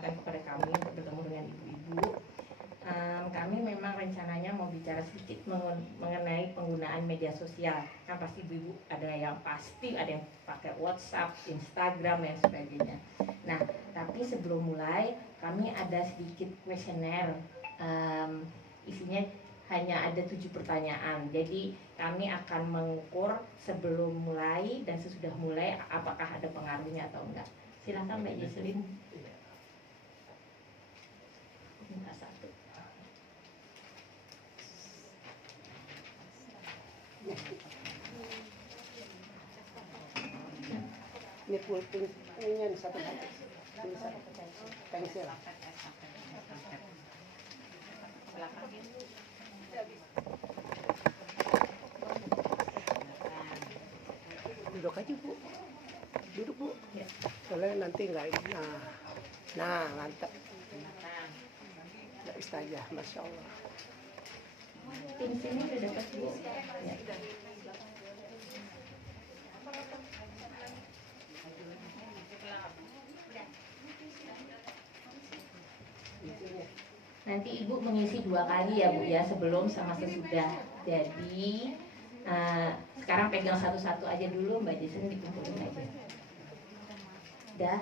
kesempatan kepada kami untuk bertemu dengan ibu-ibu. Kami memang rencananya mau bicara sedikit mengenai penggunaan media sosial. Kan pasti ibu-ibu ada yang pakai WhatsApp, Instagram dan sebagainya. Nah, tapi sebelum mulai kami ada sedikit kuesioner. Isinya hanya ada 7 pertanyaan. Jadi kami akan mengukur sebelum mulai dan sesudah mulai apakah ada pengaruhnya atau enggak. Silakan Mbak Jesselin. Minta satu. Ini pulpennya satu tulisan pensil. Duduk aja Bu, duduk Bu. Soalnya nanti nggak ini. Nah mantap. Nggak istajah, masya Allah. Tim sini udah dapat Bu. Ya. Nanti Ibu mengisi 2 kali ya Bu ya, sebelum sama sesudah. Jadi sekarang pegang satu-satu aja dulu, Mbak Jason dikumpulin aja. Udah,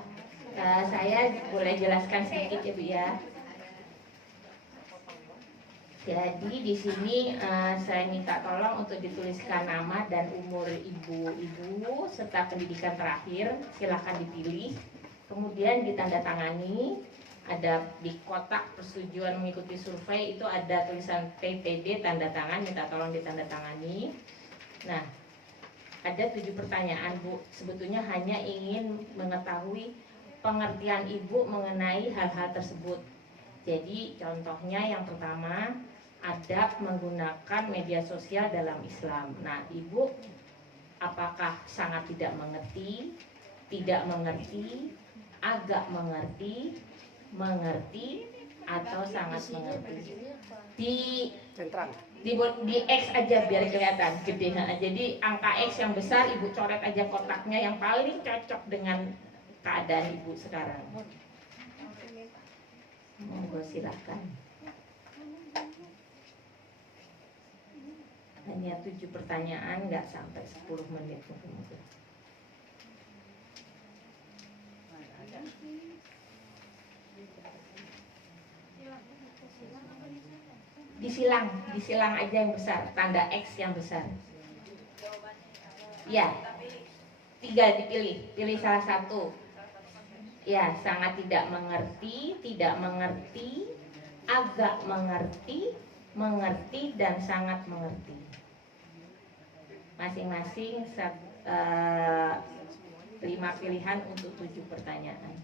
saya boleh jelaskan sedikit ya Bu ya. Jadi di sini saya minta tolong untuk dituliskan nama dan umur ibu-ibu serta pendidikan terakhir, silakan dipilih. Kemudian ditandatangani. Ada di kotak persetujuan mengikuti survei itu ada tulisan TTD tanda tangan, minta tolong ditandatangani. Nah, ada 7 pertanyaan Bu. Sebetulnya hanya ingin mengetahui pengertian Ibu mengenai hal-hal tersebut. Jadi contohnya yang pertama, adab menggunakan media sosial dalam Islam. Nah, Ibu apakah sangat tidak mengerti, tidak mengerti, agak mengerti, atau sangat mengerti? Di X aja biar kelihatan gede. Jadi angka X yang besar Ibu coret aja kotaknya yang paling cocok dengan keadaan Ibu sekarang. Monggo silahkan. Hanya 7 pertanyaan, nggak sampai 10 menit mungkin. Disilang aja yang besar, tanda X yang besar. Ya, 3 dipilih, pilih salah satu. Ya, sangat tidak mengerti, agak mengerti, dan sangat mengerti. Masing-masing 5 pilihan untuk 7 pertanyaan.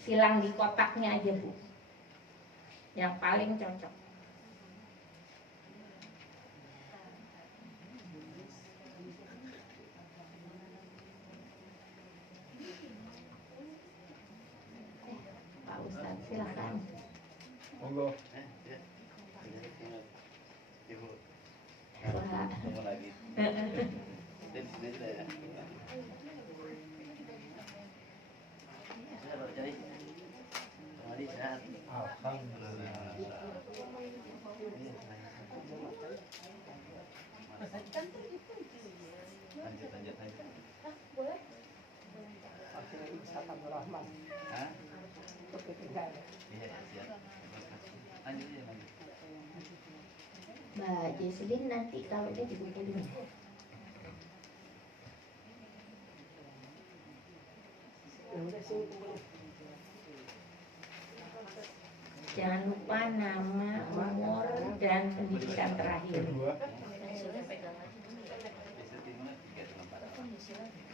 Silang di kotaknya aja Bu, yang paling cocok. Pak Ustadz silakan. Monggo. Ketemu lagi. Di sini aja ya. Sehat Cari. Tadi sehat. Alhamdulillah. Lanjut. Boleh? Akhirnya Rahman. Hah? Oke, tinggal. Iya, siap. Lanjut. Mbak Jesselin nanti kalau dia dikumpulin. Jangan lupa nama, umur, dan pendidikan terakhir.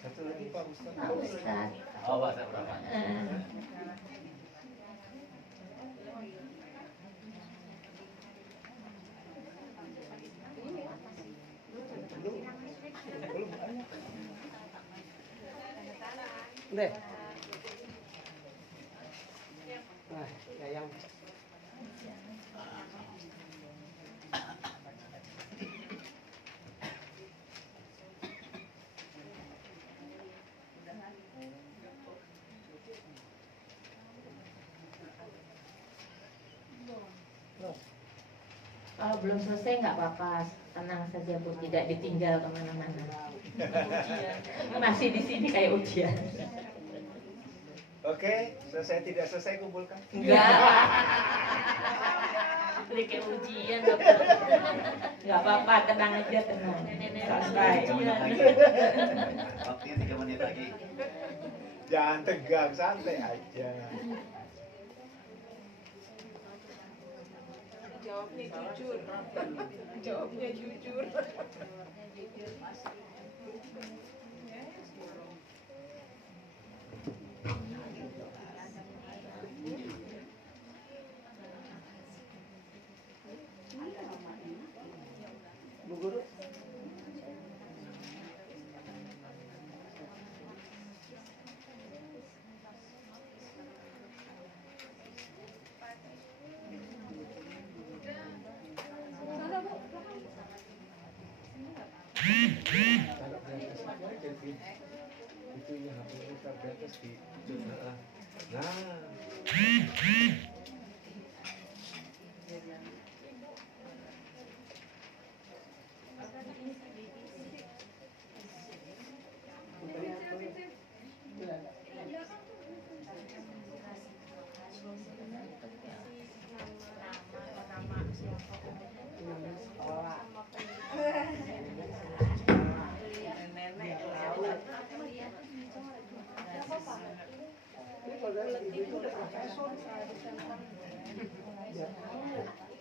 Satu lagi Pak Ustadz. Pak Ustadz. Oh, bahasa berapa? Deh. Nah, ya yang Kalau belum selesai nggak apa-apa, tenang saja Bu, tidak ditinggal kemana-mana. Masih di sini kayak ujian. Oke, selesai tidak selesai kumpulkan. Enggak. Ini kayak ujian nggak apa-apa, tenang aja, tenang. Selesai. 3 menit lagi. Waktunya 3 menit lagi. Jangan tegang, santai aja. Jawabnya jujur. Jawabnya jujur. Bu Guru. Taruh di atas aja, Vin. Itu yang HP-nya taruh di atas di. Nah. Ini kalau dari ibu itu udah profesor.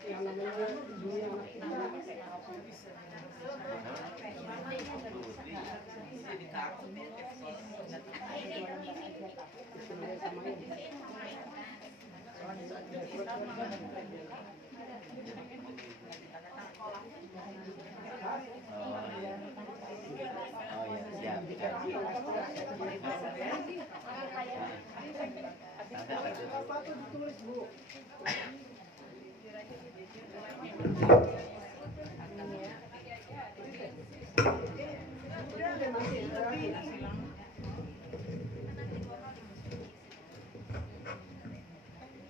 Yang namanya dunia anak Oh iya, siap. apa tuh ditulis Bu?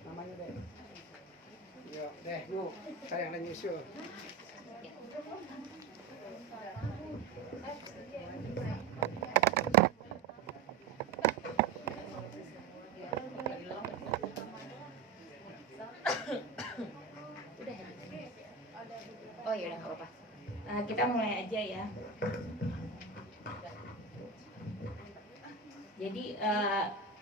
Namanya deh. Yuk, deh Bu, saya yang nyusul. Oh ya udah nggak apa-apa. Kita mulai aja ya. Jadi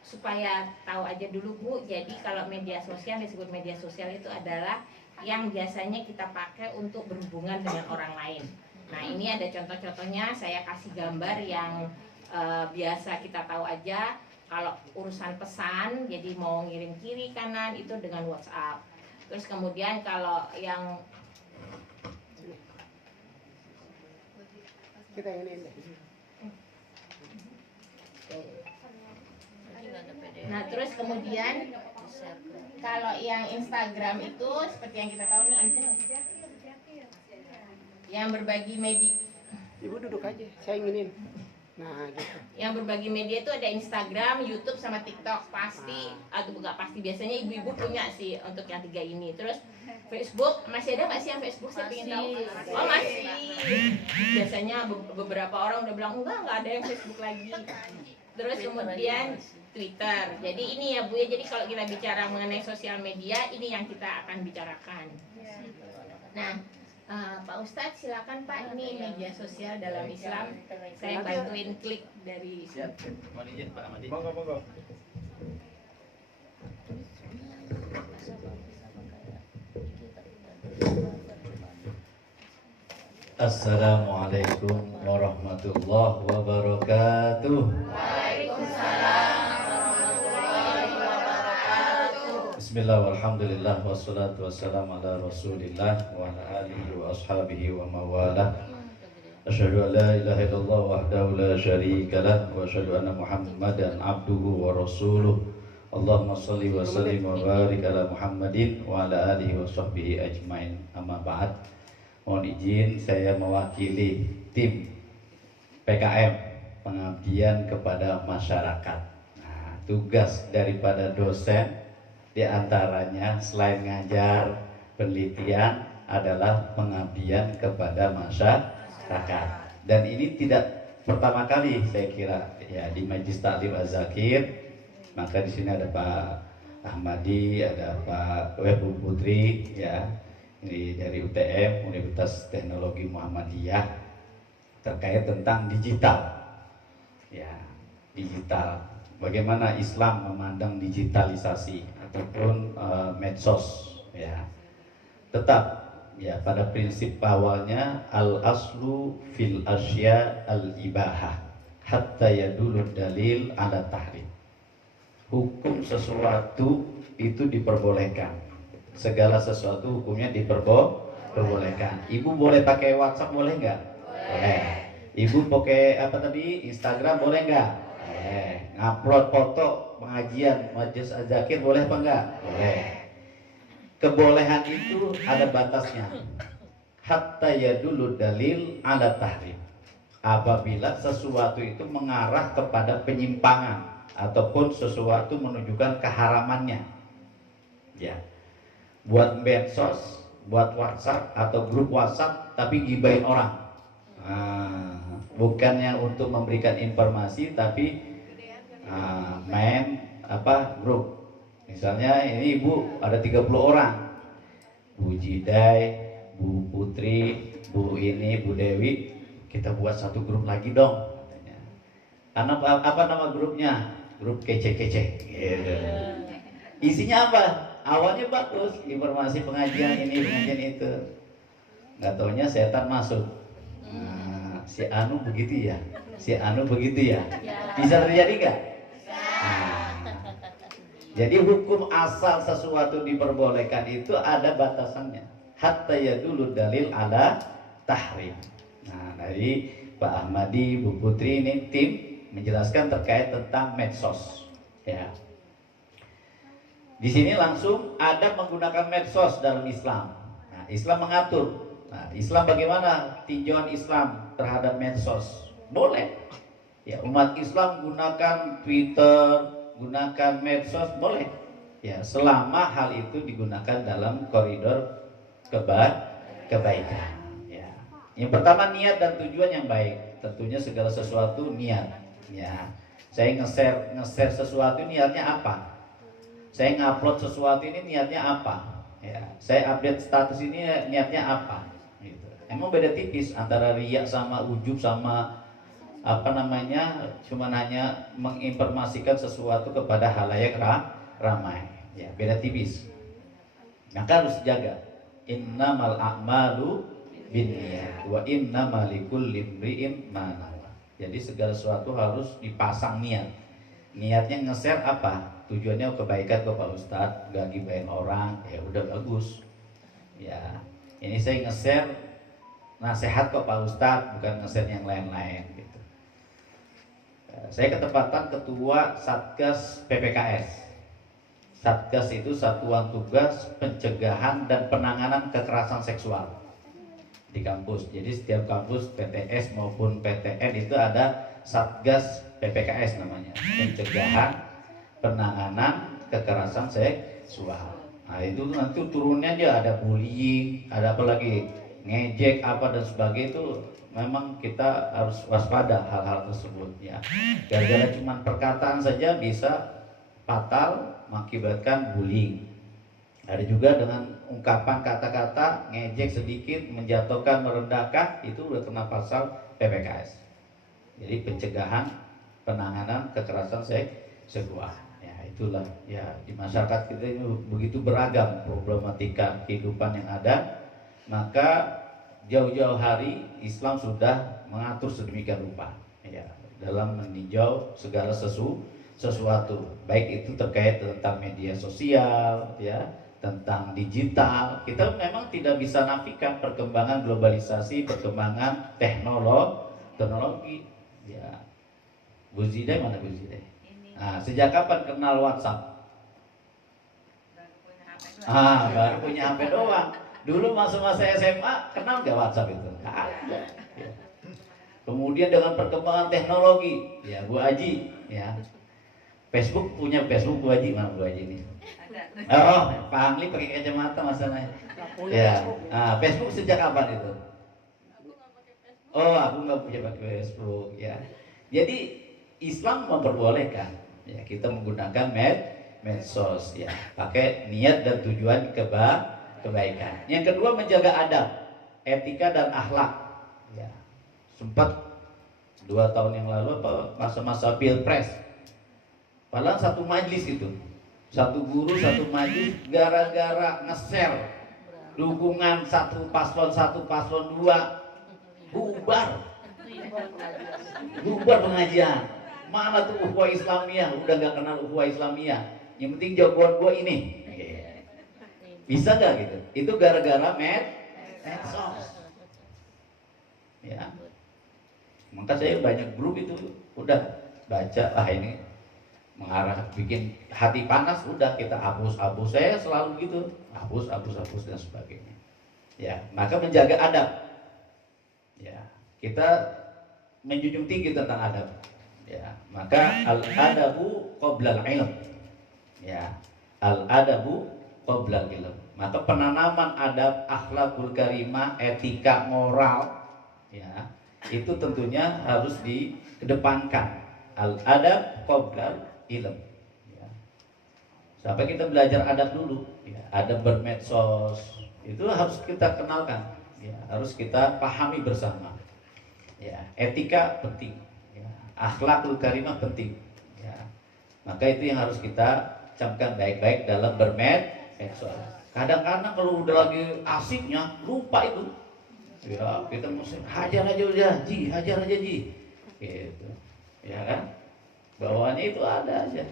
supaya tahu aja dulu Bu, jadi kalau media sosial, disebut media sosial itu adalah yang biasanya kita pakai untuk berhubungan dengan orang lain. Nah ini ada contoh-contohnya, saya kasih gambar yang biasa kita tahu aja. Kalau urusan pesan, jadi mau ngirim kiri kanan itu dengan WhatsApp. Terus kemudian kalau yang Kita yang ini deh. nah terus kemudian kalau yang Instagram itu seperti yang kita tahu nih, yang berbagi media, Ibu duduk aja, saya inginin. Nah, gitu. yang berbagi media itu ada Instagram, YouTube sama TikTok pasti, atau enggak pasti, biasanya ibu-ibu punya sih untuk yang 3 ini. Terus Facebook masih ada nggak sih yang Facebook? Saya pengen tahu. Oh masih. Biasanya beberapa orang udah bilang enggak ada yang Facebook lagi. Terus kemudian Twitter. Jadi ini ya Bu ya. Jadi kalau kita bicara mengenai sosial media, ini yang kita akan bicarakan. Nah, Pak Ustadz silakan Pak, ini media sosial dalam Islam. Saya bantuin klik dari Siap. Mohon izin Pak Ahmadi. Monggo. Assalamualaikum warahmatullahi wabarakatuh. Bismillah walhamdulillah wassalatu wassalamu ala rasulillah wa ala alihi wa ashabihi wa mawalah. Asyhadu an la ilaha illallah wahdahu la syarika lah wa asyhadu anna Muhammadan abduhu wa rasuluh. Allahumma shalli wa sallim wa barik ala Muhammadin wa ala alihi wa sahbihi ajmain. Amma ba'd. Mohon izin saya mewakili tim PKM, pengabdian kepada masyarakat. Nah, tugas daripada dosen diantaranya selain ngajar, penelitian, adalah pengabdian kepada masyarakat. Dan ini tidak pertama kali saya kira ya di Majelis Taklim Az-Zakir. Maka di sini ada Pak Ahmadi, ada Pak Webu Putri ya. Ini dari UTM, Universitas Teknologi Muhammadiyah, terkait tentang digital. Ya, digital. Bagaimana Islam memandang digitalisasi ataupun medsos ya. Tetap ya pada prinsip awalnya al aslu fil asya al ibahah hatta yadulul dalil ala tahrim. Hukum sesuatu itu diperbolehkan. Segala sesuatu hukumnya diperbolehkan. Ibu boleh pakai WhatsApp boleh nggak? Boleh. Ibu pakai apa tadi? Instagram boleh nggak? Boleh. Ngupload foto pengajian Majelis Az-Zakir boleh apa enggak? Boleh. Kebolehan itu ada batasnya. Hatta yadulul dalil ala tahrim. Apabila sesuatu itu mengarah kepada penyimpangan ataupun sesuatu menunjukkan keharamannya. Ya. Buat medsos, buat WhatsApp atau grup WhatsApp tapi gibahin orang. Bukannya untuk memberikan informasi tapi main grup. Misalnya ini Ibu ada 30 orang. Bu Jidai, Bu Putri, Bu ini, Bu Dewi, kita buat satu grup lagi dong katanya. Apa nama grupnya? Grup kece-kece. Gitu. Isinya apa? Awalnya bagus, informasi pengajian ini, pengajian itu. Nggak taunya setan masuk. Si Anu begitu ya, si Anu begitu ya. Bisa terjadi nggak? Jadi hukum asal sesuatu diperbolehkan itu ada batasannya. Hatta yadulul dalil ala tahrim. Nah, dari Pak Ahmadi, Bu Putri ini tim menjelaskan terkait tentang medsos. Ya. Di sini langsung ada menggunakan medsos dalam Islam. Nah, Islam mengatur. Nah, Islam bagaimana tinjauan Islam terhadap medsos? Boleh. Ya, umat Islam gunakan Twitter, gunakan medsos boleh. Ya, selama hal itu digunakan dalam koridor kebaikan. Ya. Yang pertama niat dan tujuan yang baik. Tentunya segala sesuatu niat. Ya. Saya nge-share sesuatu niatnya apa? Saya ngupload sesuatu ini niatnya apa? Ya, saya update status ini niatnya apa? Gitu. Emang beda tipis antara riya sama ujub sama cuma hanya menginformasikan sesuatu kepada halayak ramai. Ya, beda tipis. Maka harus jaga. Innamal a'malu binniyat wa innamal likulli imri'in ma nawa. Jadi segala sesuatu harus dipasang niat. Niatnya nge-share apa? Tujuannya kebaikan ke Pak Ustadz, gak gibahin orang, ya udah bagus. Ya, ini saya nge-share nasihat kok Pak Ustadz, bukan nge-share yang lain-lain gitu. Saya ketepatan ketua Satgas PPKS. Satgas itu Satuan Tugas Pencegahan dan Penanganan Kekerasan Seksual di kampus. Jadi setiap kampus PTS maupun PTN itu ada Satgas PPKS namanya, Pencegahan Penanganan Kekerasan Seksual. Nah itu nanti turunnya aja ada bullying, ada apa lagi, ngejek apa dan sebagainya, itu memang kita harus waspada hal-hal tersebut ya. Gara-gara cuma perkataan saja bisa fatal mengakibatkan bullying. Ada juga dengan ungkapan kata-kata ngejek sedikit, menjatuhkan, merendahkan, itu udah kena pasal PPKS. Jadi pencegahan penanganan kekerasan seksual. Itulah ya, di masyarakat kita ini begitu beragam problematika kehidupan yang ada. Maka jauh-jauh hari Islam sudah mengatur sedemikian rupa ya, dalam meninjau segala sesuatu, baik itu terkait tentang media sosial ya, tentang digital. Kita memang tidak bisa nafikan perkembangan globalisasi, perkembangan teknologi ya. Bu Zidai mana Bu Zidai? Nah, sejak kapan kenal WhatsApp? Baru punya HP doang. Dulu masa SMA kenal nggak WhatsApp itu? Nggak ada. Ya. Kemudian dengan perkembangan teknologi, ya Bu Aji, ya Facebook punya Facebook Bu Aji, mana Bu Aji ini? Oh, Pak Angli pakai kacamata masalahnya. Ya, Facebook sejak kapan itu? Oh, aku nggak punya pakai Facebook ya. Jadi Islam memperbolehkan ya kita menggunakan medsos ya, pakai niat dan tujuan kebaikan. Yang kedua menjaga adab, etika dan akhlak. Ya, sempat 2 tahun yang lalu apa masa-masa pilpres, padahal satu majlis itu, satu guru satu majlis gara-gara nge-share dukungan satu paslon 2 bubar pengajian. Mana tuh ukhuwah Islamiyah? Udah gak kenal ukhuwah Islamiyah. Yang penting jagoan gua ini. Bisa gak gitu? Itu gara-gara medsos. Ya. Maka saya banyak grup itu udah baca ini mengarah bikin hati panas, udah kita hapus. Saya selalu gitu, hapus dan sebagainya. Ya, maka menjaga adab. Ya, kita menjunjung tinggi tentang adab. Ya, maka al-adabu qoblal ilm. Ya, al-adabu qoblal ilm. Maka penanaman adab, akhlakul karimah, etika moral, ya, itu tentunya harus dikedepankan. Al-adab qoblal ilm. Ya. Sampai kita belajar adab dulu. Ya, adab bermedsos itu harus kita kenalkan. Ya, harus kita pahami bersama. Ya, etika penting. Ya, akhlakul karimah penting. Ya, maka itu yang harus kita camkan baik-baik dalam bermedsos. Kadang-kadang kalau udah lagi asiknya lupa itu. Ya, kita mesti hajar aja ji. Gitu. Ya kan? Bawaannya itu ada aja.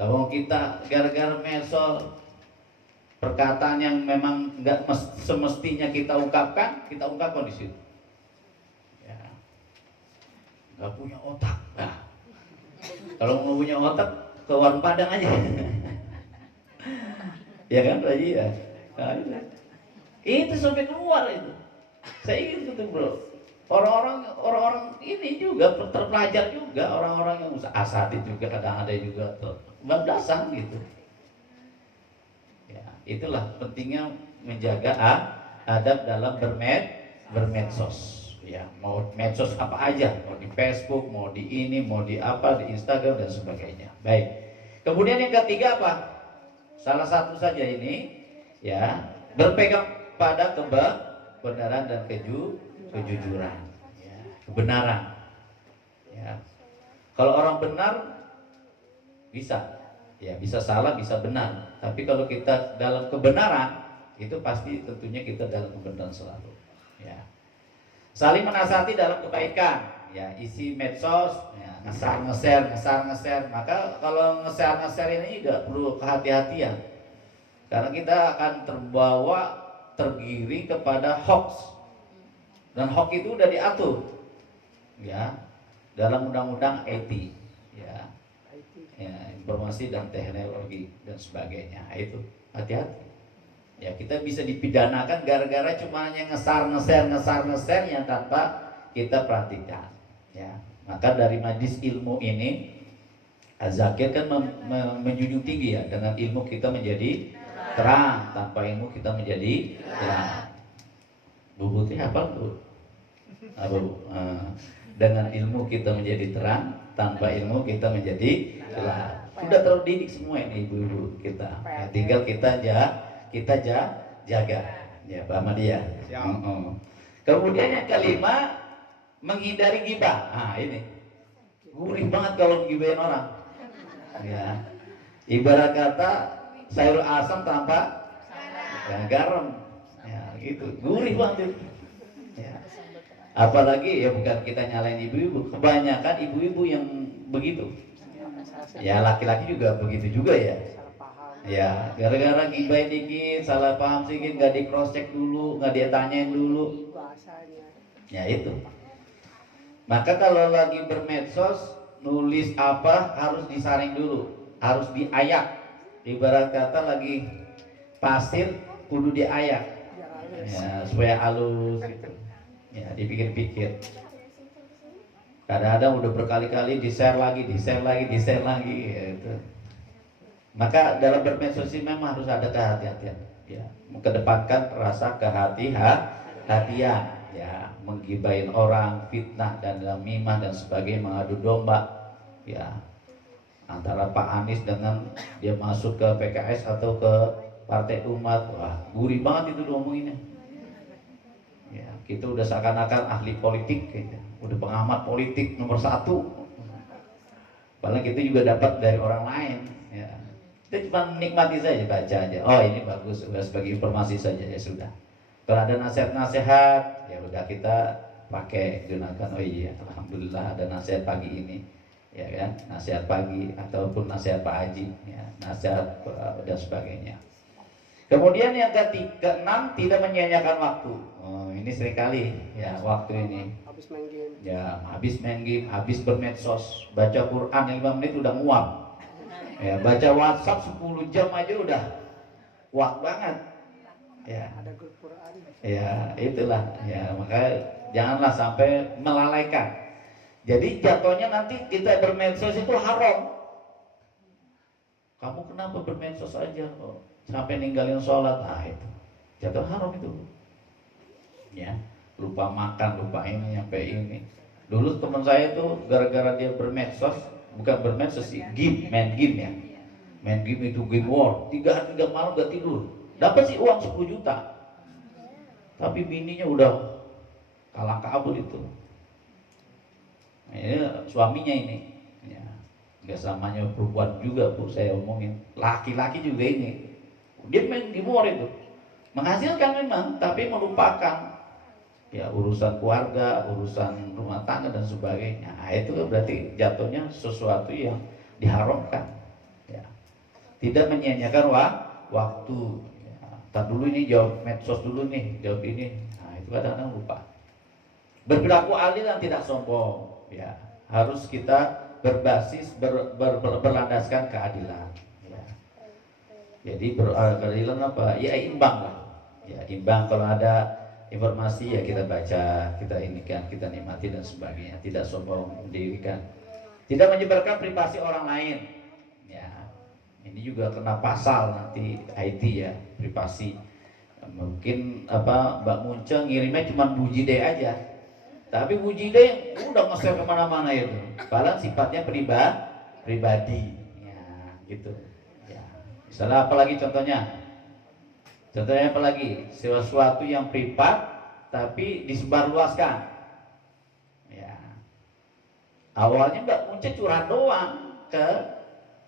Lalu kita gara-gara medsos perkataan yang memang nggak semestinya kita ungkapkan di situ. Ya. Nggak punya otak. Nah, kalau mau punya otak ke warung Padang aja. Ya kan, Pak Haji ya. Nah, itu sampai keluar itu. Saya ingin gitu bro. Orang-orang ini juga terpelajar juga, orang-orang yang asatid juga kadang ada juga bablasan gitu. Ya, itulah pentingnya menjaga adab dalam bermedsos. Ya, mau medsos apa aja, mau di Facebook, mau di ini, mau di apa, di Instagram dan sebagainya. Baik. Kemudian yang ketiga apa? Salah satu saja ini, ya, berpegang pada kebenaran dan kejujuran. Ya, kebenaran. Ya. Kalau orang benar bisa. Ya, bisa salah, bisa benar. Tapi kalau kita dalam kebenaran, itu pasti tentunya kita dalam kebenaran selalu. Ya. Saling menasihati dalam kebaikan. Ya, isi medsos, ya, nge-share. Maka kalau nge-share ini juga perlu kehati-hatian. Karena kita akan tergiring kepada hoax. Dan hoax itu udah diatur. Ya, dalam undang-undang IT. Ya, informasi dan teknologi dan sebagainya. Itu hati-hati. Ya, kita bisa dipidanakan gara-gara cuma hanya nge-share yang tanpa kita perhatikan. Ya, maka dari majlis ilmu ini Az-Zakir kan menjunjung tinggi ya, dengan ilmu kita menjadi terang, tanpa ilmu kita menjadi terang. Bubutnya apa tuh? Dengan ilmu kita menjadi terang, tanpa ilmu kita menjadi terang. Sudah terdidik semua ini ibu-ibu kita. Ya, tinggal kita jaga. Ya, Pak Ahmadiyah. Kemudian yang kelima, menghindari ghibah. Nah, ini gurih banget kalau ghibahin orang. Ya. Ibarat kata sayur asam tanpa garam. Ya, gitu. Gurih banget. Ya. Apalagi ya bukan kita nyalain ibu-ibu, kebanyakan ibu-ibu yang begitu. Ya, laki-laki juga begitu juga ya. Ya, gara-gara gibahin dikit, salah paham sedikit, gak di cross check dulu, gak dia tanyain dulu. Ya itu. Maka kalau lagi bermedsos, nulis apa harus disaring dulu, harus diayak. Ibarat kata lagi pasir, kudu diayak. Ya, supaya halus gitu. Ya, dipikir-pikir. Kadang-kadang udah berkali-kali di-share lagi gitu. Maka dalam bermedsos ini memang harus ada kehati-hatian. ya, mengedepankan rasa kehati-hatian, ya, menggibain orang, fitnah dan namimah dan sebagainya, mengadu domba, ya, antara Pak Anies dengan dia masuk ke PKS atau ke Partai Umat, wah, gurih banget itu ngomonginnya. Ya, kita udah seakan-akan ahli politik, kayaknya. Udah pengamat politik nomor 1. Padahal kita juga dapat dari orang lain. Ya. Kita cuma menikmati saja, baca aja. Oh ini bagus, udah sebagai informasi saja ya sudah. Kalau ada nasihat-nasihat, ya udah kita pakai gunakan. Oh iya, alhamdulillah ada nasihat pagi ini, ya kan? Nasihat pagi ataupun nasihat Pak Haji, ya, nasihat dan sebagainya. Kemudian yang keenam, tidak menyia-nyiakan waktu. Oh, ini seringkali ya waktu ini. Habis main game. Ya, habis main game, habis bermedsos, baca Quran 5 menit udah nguap. Ya, baca WhatsApp 10 jam aja udah kuat banget. Ya. Ada grup Quran. Ya, itulah. Ya, maka janganlah sampai melalaikan. Jadi jatuhnya nanti kita bermedsos itu haram. Kamu kenapa bermedsos aja kok? Sampai ninggalin sholat, itu jatuh haram itu. Ya, lupa makan, lupa ini, sampai ini. Dulu teman saya tuh gara-gara dia bermedsos, bukan bermedsos sih, main game ya. Main game itu game war, 3 hari 3 malam gak tidur. Dapat sih uang 10 juta. Tapi bininya udah kalang kabut itu. Nah, ini suaminya ini. Ya, gak selamanya perempuan juga Bu, saya omongin. Laki-laki juga ini. Dia main game war itu. Menghasilkan memang, tapi melupakan ya urusan keluarga, urusan rumah tangga dan sebagainya. Nah, itu berarti jatuhnya sesuatu yang diharamkan. Ya. Tidak menyia-nyiakan waktu. Ya. Ntar dulu ini jawab medsos dulu nih, jawab ini. Nah, itu kadang-kadang lupa. Berperilaku adil dan tidak sombong. Ya, harus kita berbasis berlandaskan keadilan. Ya. Jadi keadilan apa? Ya imbang lah. Ya imbang, kalau ada informasi ya kita baca, kita inikan, kita nikmati dan sebagainya. Tidak sombong mendirikan. Tidak menyebarkan privasi orang lain. Ya, ini juga kena pasal nanti IT ya, privasi. Mungkin Mbak Munce ngirimnya cuma bujide aja, tapi bujide udah nge-share kemana-mana itu. Padahal sifatnya pribadi. Ya, gitu. Ya. Misalnya apalagi contohnya? Contohnya apalagi? Sesuatu yang privat tapi disebarluaskan. Ya. Awalnya Mbak Munce curhat doang ke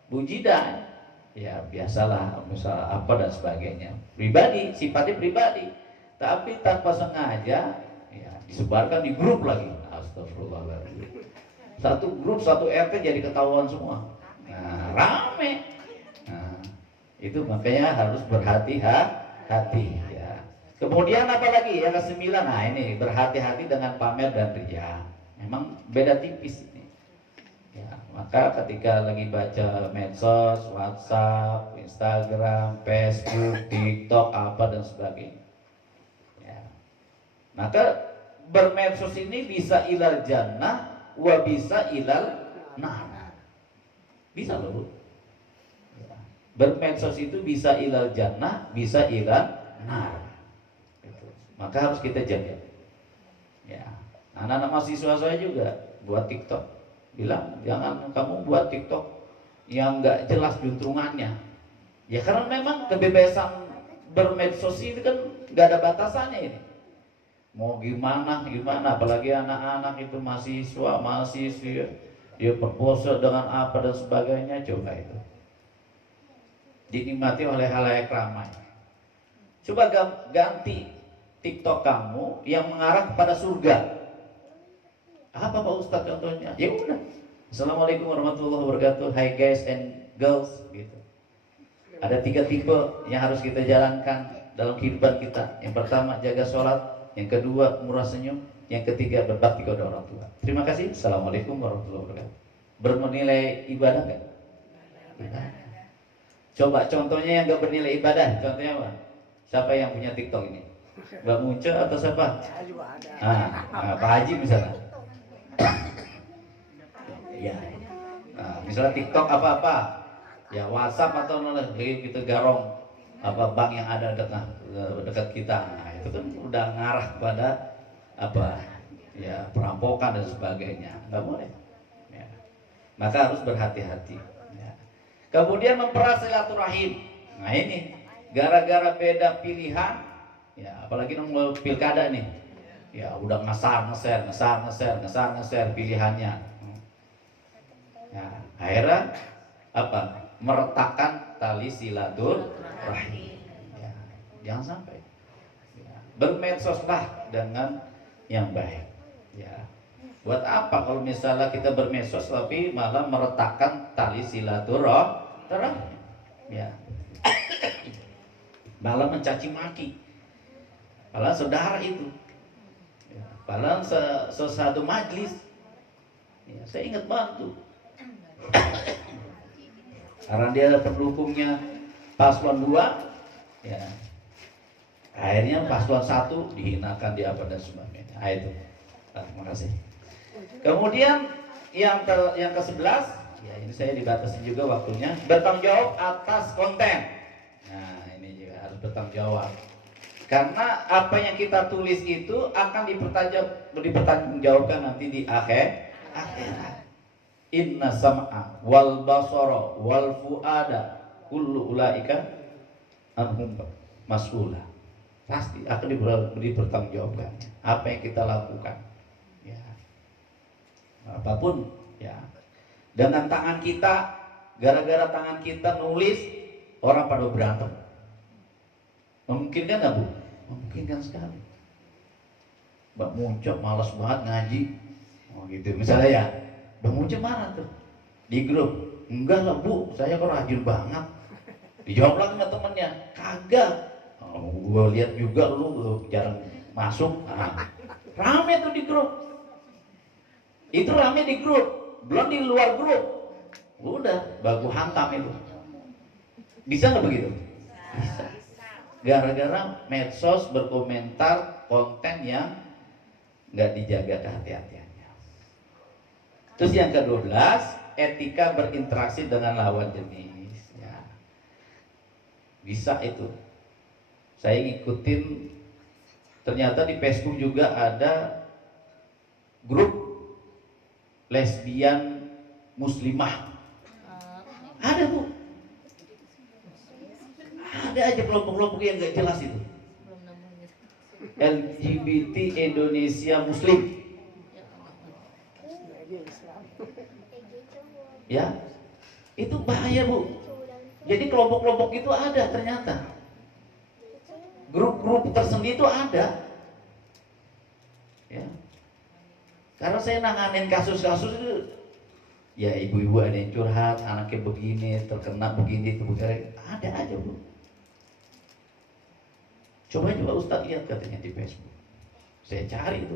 Bu Jida. Ya biasalah, misal apa dan sebagainya. Pribadi, sifatnya pribadi. Tapi tanpa sengaja ya disebarkan di grup lagi. Astagfirullahaladzim. Satu grup, satu RT jadi ketahuan semua. Nah, rame. Nah, itu makanya harus berhati-hati ya. Kemudian apa lagi yang ke-9? Nah ini berhati-hati dengan pamer dan riya. Memang beda tipis ini. Ya, maka ketika lagi baca medsos, WhatsApp, Instagram, Facebook, TikTok apa dan sebagainya. Ya. Maka bermedsos ini bisa ilal jannah wa bisa ilal nar. Bisa loh. Ya. Bermedsos itu bisa ilal jannah, bisa ilal nar. Maka harus kita jaga. Ya, anak-anak mahasiswa saya juga buat TikTok, bilang jangan kamu buat TikTok yang nggak jelas juntrungannya. Ya karena memang kebebasan bermedsos itu kan nggak ada batasannya ini. Mau gimana, apalagi anak-anak itu mahasiswi, dia berpose dengan apa dan sebagainya, coba itu dinikmati oleh halayak ramai. Coba ganti TikTok kamu yang mengarah kepada surga. Apa Pak Ustadz contohnya? Ya udah. Assalamualaikum warahmatullahi wabarakatuh. Hi guys and girls gitu. Ada 3 tipe yang harus kita jalankan dalam kehidupan kita. Yang pertama jaga sholat, yang kedua murah senyum, yang ketiga berbakti kepada orang tua. Terima kasih. Assalamualaikum warahmatullahi wabarakatuh. Bernilai ibadah enggak? Ibadah. Coba contohnya yang enggak bernilai ibadah. Contohnya apa? Siapa yang punya TikTok ini? Mbak Munce atau siapa? Saya juga ada. Pak Haji misalnya. Ya. Nah, misalnya TikTok apa-apa. Ya WhatsApp atau kita garong apa bank yang ada dekat kita. Nah, itu kan udah ngarah pada apa ya perampokan dan sebagainya, nggak boleh ya. Maka harus berhati-hati ya. Kemudian memperas silaturahim. Nah ini gara-gara beda pilihan ya, apalagi nomor pilkada nih ya, udah ngeser pilihannya ya, akhirnya apa meretakkan tali silaturahim ya. Jangan sampai ya. Bermedsoslah dengan yang baik ya. Buat apa kalau misalnya kita bermedsos tapi malah meretakkan tali silaturahim ya, malah mencaci maki malah saudara itu ya. Malah sesatu majlis ya, saya ingat banget tuh karena dia pendukungnya paslon 2 ya, akhirnya paslon 1 dihinakan di apa dan sebagainya. Nah, itu. Terima kasih. Kemudian yang ke-11 ya, ini saya dibatasi juga waktunya, bertanggung jawab atas konten. Nah ini juga harus bertanggung jawab karena apa yang kita tulis itu akan dipertanggungjawabkan nanti di akhirat. Inna sam'a wal basara wal fuada kullu ulaika anhum mas'ula. Pasti akan dipertanggungjawabkan apa yang kita lakukan ya. Apapun ya. Dengan tangan kita, gara-gara tangan kita nulis, orang pada berantem. Memungkinkan nggak Bu? Memungkinkan sekali. Mbak Muncok malas banget ngaji, oh gitu misalnya ya. Mbak Muncok marah tuh di grup. Enggak lah Bu, saya kok rajin banget. Dijawab lagi sama temennya, kagak. Oh, gue lihat juga lu jarang masuk. Nah, rame tuh di grup. Itu rame di grup, belum di luar grup. Udah, baku hantam itu. Bisa nggak begitu? Bisa. Gara-gara medsos berkomentar konten yang nggak dijaga kehati-hatiannya. Terus yang ke-12, etika berinteraksi dengan lawan jenis. Ya. Bisa itu. Saya ngikutin, ternyata di Facebook juga ada grup lesbian muslimah. Ada Bu. Ada aja kelompok-kelompok yang gak jelas itu. LGBT Indonesia Muslim. Ya, itu bahaya Bu. Jadi kelompok-kelompok itu ada ternyata. Grup-grup tersendiri itu ada. Ya. Karena saya nanganin kasus-kasus itu, ya ibu-ibu ada yang curhat, anaknya begini, terkena begini, ada aja Bu. Coba Ustadz lihat katanya di Facebook. Saya cari itu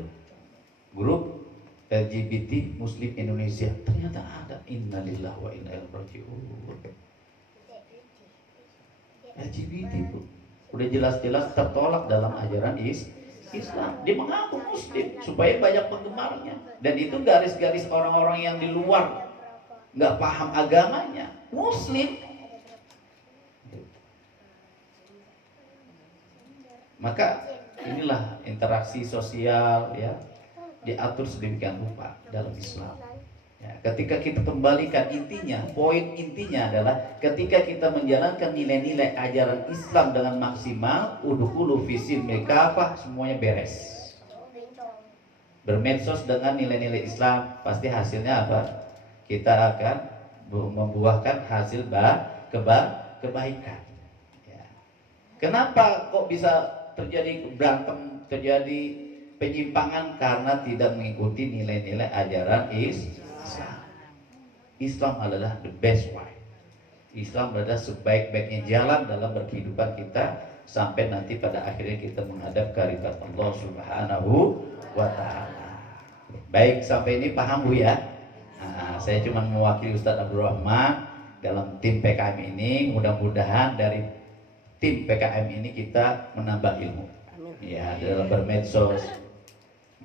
grup LGBT Muslim Indonesia, ternyata ada. Innalillahi wa inna ilaihi raji'un. LGBT itu udah jelas-jelas tertolak dalam ajaran Islam. Dia mengaku Muslim supaya banyak penggemarnya, dan itu garis-garis orang-orang yang di luar nggak paham agamanya Muslim. Maka inilah interaksi sosial ya, diatur sedemikian rupa dalam Islam. Ya, ketika kita kembalikan intinya, poin intinya adalah ketika kita menjalankan nilai-nilai ajaran Islam dengan maksimal, udhulu fisin mekafah, semuanya beres. Bermedsos dengan nilai-nilai Islam, pasti hasilnya apa? Kita akan membuahkan hasil kebaikan. Ya. Kenapa kok bisa terjadi berantem, terjadi penyimpangan? Karena tidak mengikuti nilai-nilai ajaran Islam. Islam adalah the best way. Islam adalah sebaik-baiknya jalan dalam berkehidupan kita sampai nanti pada akhirnya kita menghadap ke hadirat Allah Subhanahu wa Ta'ala. Baik, sampai ini paham Bu ya? Nah, saya cuma mewakili Ustadz Abdul Rahman dalam tim PKM ini. Mudah-mudahan dari tim PKM ini kita menambah ilmu ya, dalam bermedsos,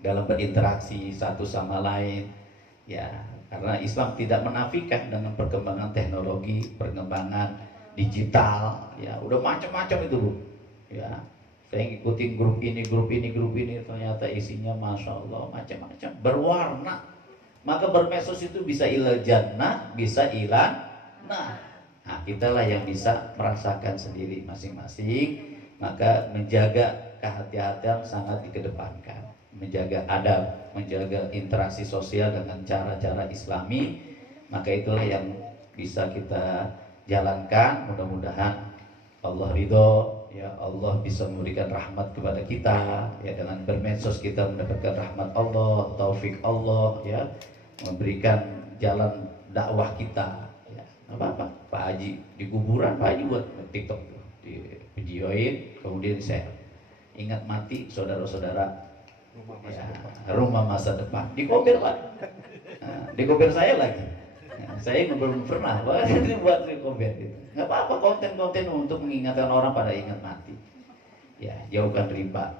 dalam berinteraksi satu sama lain ya, karena Islam tidak menafikan dengan perkembangan teknologi, perkembangan digital, ya udah macam-macam itu Bu. Ya, saya ngikutin grup ini, ternyata isinya masya Allah macam-macam, berwarna. Maka bermedsos itu bisa ilal jannah, bisa ilan. Nah, kita lah yang bisa merasakan sendiri masing-masing. Maka menjaga kehati-hatian sangat dikedepankan, menjaga adab, menjaga interaksi sosial dengan cara-cara Islami. Maka itulah yang bisa kita jalankan. Mudah-mudahan Allah ridho, ya Allah bisa memberikan rahmat kepada kita, ya dengan bermedsos kita mendapatkan rahmat Allah, taufik Allah, ya memberikan jalan dakwah kita, ya apa-apa. Pak Haji di kuburan, Pak Haji buat TikTok di videoin, kemudian share. Ingat mati saudara-saudara, ya, rumah masa depan. Dikompil Pak, nah, dikompil saya lagi. Nah, saya belum pernah ini buat dikompil gitu. Nggak apa-apa, konten-konten untuk mengingatkan orang pada ingat mati. Ya, jauhkan riba,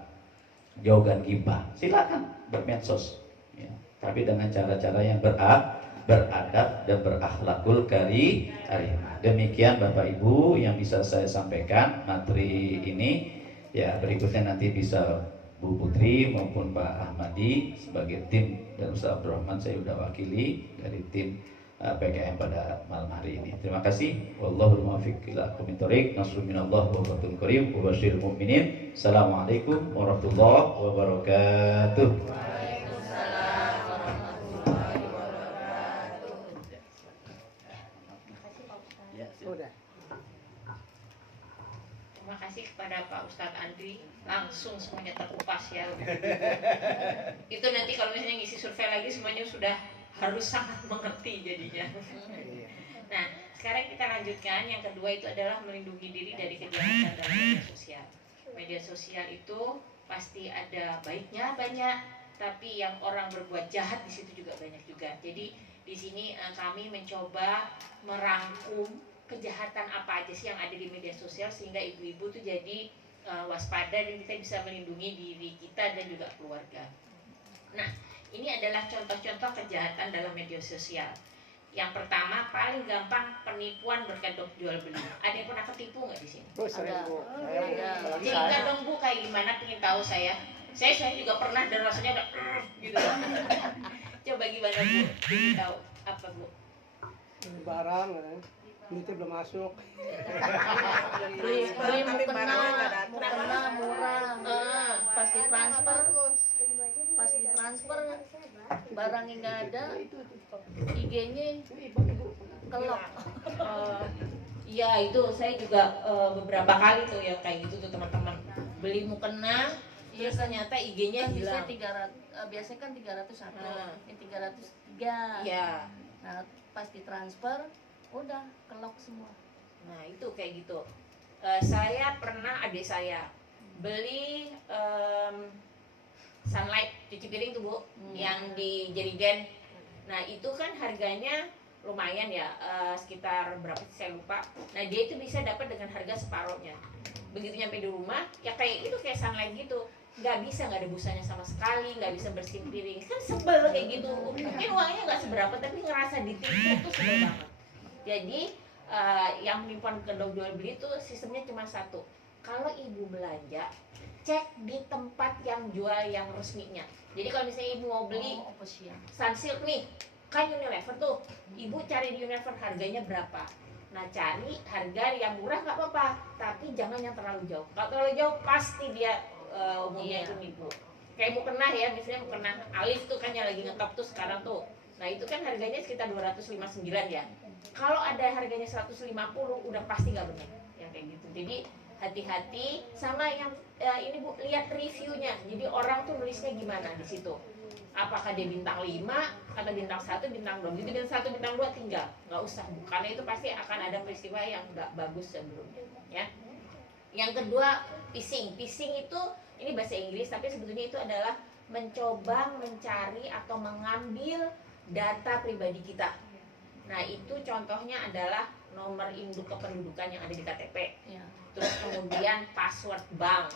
jauhkan ghibah. Silakan bermedsos. Ya, tapi dengan cara-cara yang beradab dan berakhlakul karimah. Demikian Bapak Ibu yang bisa saya sampaikan materi ini. Ya, berikutnya nanti bisa Bu Putri maupun Pak Ahmadi sebagai tim, dan Ustaz Abdurrahman saya sudah wakili dari tim PKM pada malam hari ini. Terima kasih. Wallahul muwaffiq ila aqwamit thoriq. Nasrun minallah wa fathun qarib wa basyiril mu'minin. Assalamualaikum warahmatullahi wabarakatuh. Udah. Terima kasih kepada Pak Ustadz Andri, langsung semuanya terkupas ya. Itu nanti kalau misalnya ngisi survei lagi semuanya sudah harus sangat mengerti jadinya. Nah, sekarang kita lanjutkan. Yang kedua itu adalah melindungi diri dari kejahatan dalam media sosial. Media sosial itu pasti ada baiknya banyak, tapi yang orang berbuat jahat di situ juga banyak juga. Jadi di sini kami mencoba merangkum kejahatan apa aja sih yang ada di media sosial sehingga ibu-ibu tuh jadi waspada dan kita bisa melindungi diri kita dan juga keluarga. Nah, ini adalah contoh-contoh kejahatan dalam media sosial. Yang pertama paling gampang, penipuan berkedok jual beli. Ada yang pernah ketipu nggak di sini? Bu, sering Bu. Apalagi Cerita saya. dong Bu, kayak gimana, pengen tahu saya. Saya juga pernah dan rasanya udah gitu. Coba gimana Bu? Pengen tahu apa Bu? Barang, kan? Duitnya belum masuk. Beli Nanti mukena barangnya nggak datang. murah, pas ditransfer barangnya nggak ada, IG-nya kelok. Iya itu saya juga beberapa kali tuh ya kayak gitu tuh teman-teman, beli mukena terus ternyata IG-nya hilang. Biasanya kan 301, Nah. ini 303. Iya. Nah, pas ditransfer udah kelok semua. Nah itu kayak gitu. Saya pernah, adik saya beli Sunlight cuci piring tuh Bu, yang di Jerigen. Nah itu kan harganya lumayan ya, sekitar berapa sih saya lupa. Nah dia itu bisa dapat dengan harga separohnya. Begitu nyampe di rumah ya kayak itu, kayak Sunlight gitu, nggak ada busanya sama sekali, nggak bisa bersihin piring. Kan sebel kayak gitu. Mungkin uangnya nggak seberapa tapi ngerasa ditipu tuh sebel banget. Jadi yang penipuan kedok jual beli itu sistemnya cuma satu. Kalau ibu belanja, cek di tempat yang jual yang resminya. Jadi kalau misalnya ibu mau beli Sunsilk nih, kan Unilever tuh, ibu cari di Unilever harganya berapa. Nah cari harga yang murah nggak apa-apa, tapi jangan yang terlalu jauh. Kalau terlalu jauh pasti dia umumnya itu nipu. Kayak mukena ya, misalnya mukena Alif tuh kan yang lagi ngetop tuh sekarang tuh. Nah itu kan harganya sekitar 259 ya. Kalau ada harganya 150 udah pasti nggak benar yang kayak gitu. Jadi hati-hati sama yang ini Bu, lihat reviewnya. Jadi orang tuh nulisnya gimana di situ. Apakah dia bintang 5 atau bintang 1, bintang 2. Gitu bintang 1, bintang 2 tinggal, nggak usah Bu. Karena itu pasti akan ada peristiwa yang nggak bagus sebelumnya ya. Yang kedua, phishing. Phishing itu ini bahasa Inggris tapi sebetulnya itu adalah mencoba mencari atau mengambil data pribadi kita. Nah itu contohnya adalah nomor induk kependudukan yang ada di KTP, terus kemudian password bank,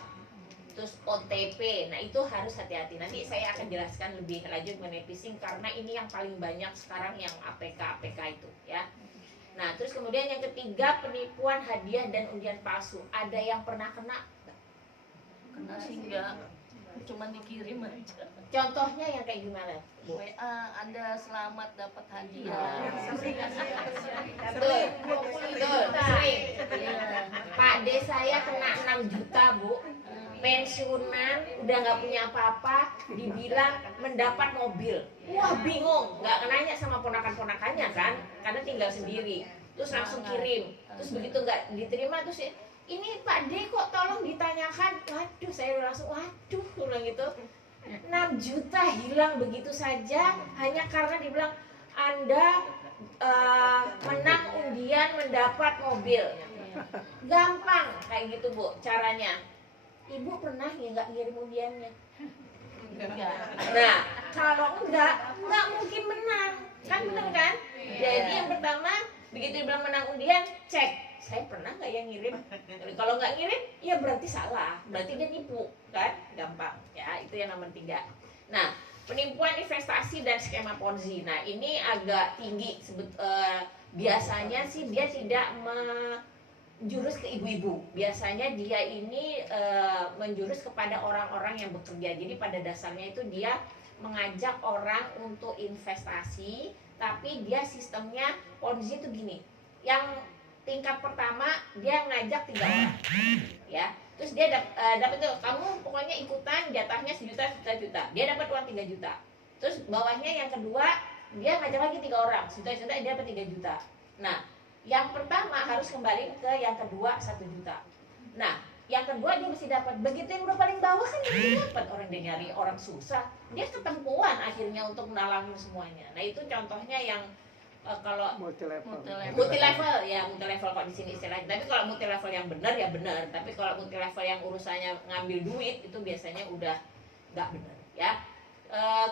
terus OTP. Nah itu harus hati-hati. Nanti saya akan jelaskan lebih lanjut mengenai phishing karena ini yang paling banyak sekarang yang APK itu ya. Nah, terus kemudian yang ketiga penipuan hadiah dan undian palsu. Ada yang pernah kena? Kena sih enggak, cuman dikirim aja. Contohnya yang kayak gimana? WA Anda selamat dapat hadiah. Betul, betul, sering. Iya. Pak D saya kena 6 juta Bu, pensiunan, udah nggak punya apa-apa, dibilang mendapat mobil. Wah bingung, nggak nanya sama ponakan-ponakannya kan, karena tinggal sendiri. Terus langsung kirim, terus begitu nggak diterima terus ini Pak D kok tolong ditanyakan. Waduh, saya langsung waduh, bilang gitu. 6 juta hilang begitu saja hanya karena dibilang Anda menang undian mendapat mobil. Gampang kayak gitu Bu caranya. Ibu pernah nggak ngirim undiannya? Enggak. Nah, kalau nggak mungkin menang, kan bener kan? Jadi yang pertama begitu dibilang menang undian, cek saya pernah nggak yang ngirim. Kalau nggak ngirim, ya berarti salah, berarti dia nipu, kan? Gampang, ya itu yang nomor 3. Nah, penipuan investasi dan skema ponzi. Nah, ini agak tinggi. Biasanya sih dia tidak menjurus ke ibu-ibu. Biasanya dia ini menjurus kepada orang-orang yang bekerja. Jadi pada dasarnya itu dia mengajak orang untuk investasi, tapi dia sistemnya ponzi itu gini. Yang tingkat pertama dia ngajak 3 orang, ya. Terus dia dapat tuh, kamu pokoknya ikutan jatahnya sejuta. Dia dapat uang 3 juta. Terus bawahnya yang kedua dia ngajak lagi 3 orang, sejuta dia dapat 3 juta. Nah, yang pertama harus kembali ke yang kedua 1 juta. Nah, yang kedua dia mesti dapat. Begitu yang udah paling bawah kan dia dapat, orang dia nyari orang susah. Dia ketempuan akhirnya untuk menalangin semuanya. Nah, itu contohnya yang kalau multi level ya, multi level kok di sini istilahnya. Tapi kalau multi level yang benar ya benar. Tapi kalau multi level yang urusannya ngambil duit itu biasanya udah nggak benar, ya.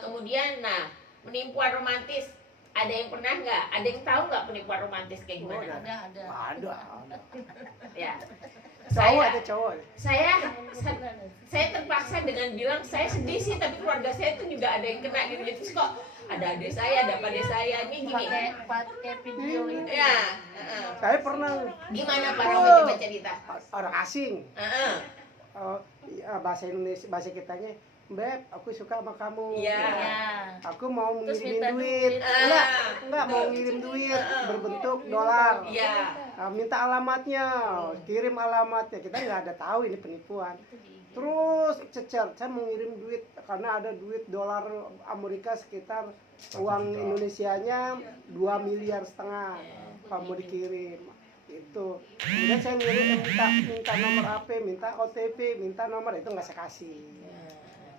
Kemudian, nah, penipuan romantis. Ada yang pernah nggak? Ada yang tahu nggak penipuan romantis kayak gimana? Ada. Ya. Cowok ada cowok. Saya terpaksa dengan bilang saya sedih sih, tapi keluarga saya itu juga ada yang kena gitu. Jadi kok ada adik saya, ada adik saya ini gini. Pakai video itu. Ya. Saya pernah. Gimana Pak Romi coba cerita? Orang asing. Bahasa Indonesia, bahasa kitanya, Beb, aku suka sama kamu. Iya. Aku mau Terus ngirimin minta duit. duit. Enggak mau ngirim duit berbentuk dolar. Iya. Minta alamatnya, kirim alamatnya. Kita nggak ada tahu ini penipuan. Terus cecer, saya mau ngirim duit karena ada duit dolar Amerika sekitar uang Indonesianya 2,5 miliar. Kamu dikirim. Itu. Kemudian saya ngirim minta nomor HP, minta OTP, minta nomor, itu nggak saya kasih.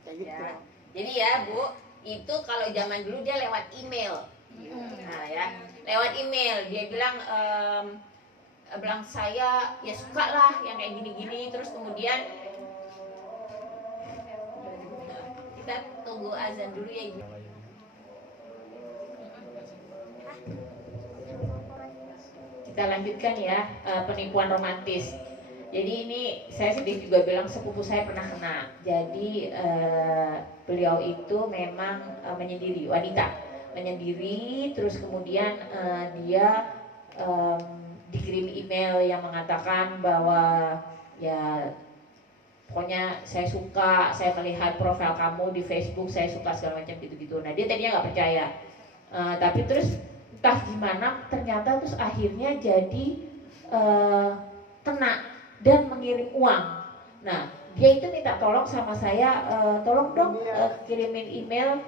Kayak gitu. Ya. Jadi ya Bu, itu kalau zaman dulu dia lewat email. Nah ya, lewat email dia bilang saya ya suka lah yang kayak gini-gini. Terus kemudian kita tunggu azan dulu ya Ibu. Kita lanjutkan ya, penipuan romantis. Jadi ini saya sedih juga bilang sepupu saya pernah kena. Jadi beliau itu memang menyendiri, wanita menyendiri. Terus kemudian dia dikirim email yang mengatakan bahwa ya pokoknya saya suka, saya melihat profil kamu di Facebook, saya suka segala macam gitu-gitu. Nah dia tadinya nggak percaya, tapi terus entah gimana ternyata terus akhirnya jadi kena dan mengirim uang. Nah dia itu minta tolong sama saya, tolong dong kirimin email,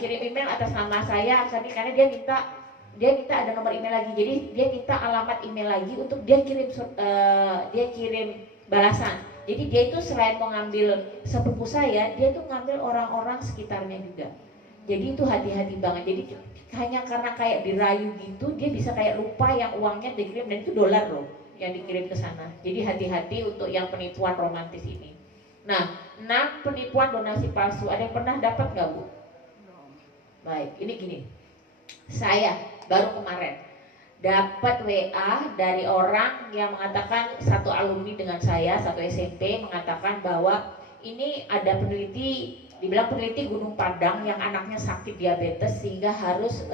kirim email atas nama saya karena dia minta ada nomor email lagi. Jadi dia minta alamat email lagi untuk dia kirim balasan. Jadi dia itu selain mau ngambil sepupu saya, dia tuh ngambil orang-orang sekitarnya juga. Jadi itu hati-hati banget. Jadi hanya karena kayak dirayu gitu, dia bisa kayak lupa yang uangnya dikirim, dan itu dolar loh yang dikirim ke sana. Jadi hati-hati untuk yang penipuan romantis ini. Nah, 6 penipuan donasi palsu. Ada yang pernah dapat nggak Bu? Baik, ini gini. Saya baru kemarin dapat WA dari orang yang mengatakan satu alumni dengan saya, satu SMP, mengatakan bahwa ini ada peneliti, dibilang peneliti Gunung Padang yang anaknya sakit diabetes sehingga harus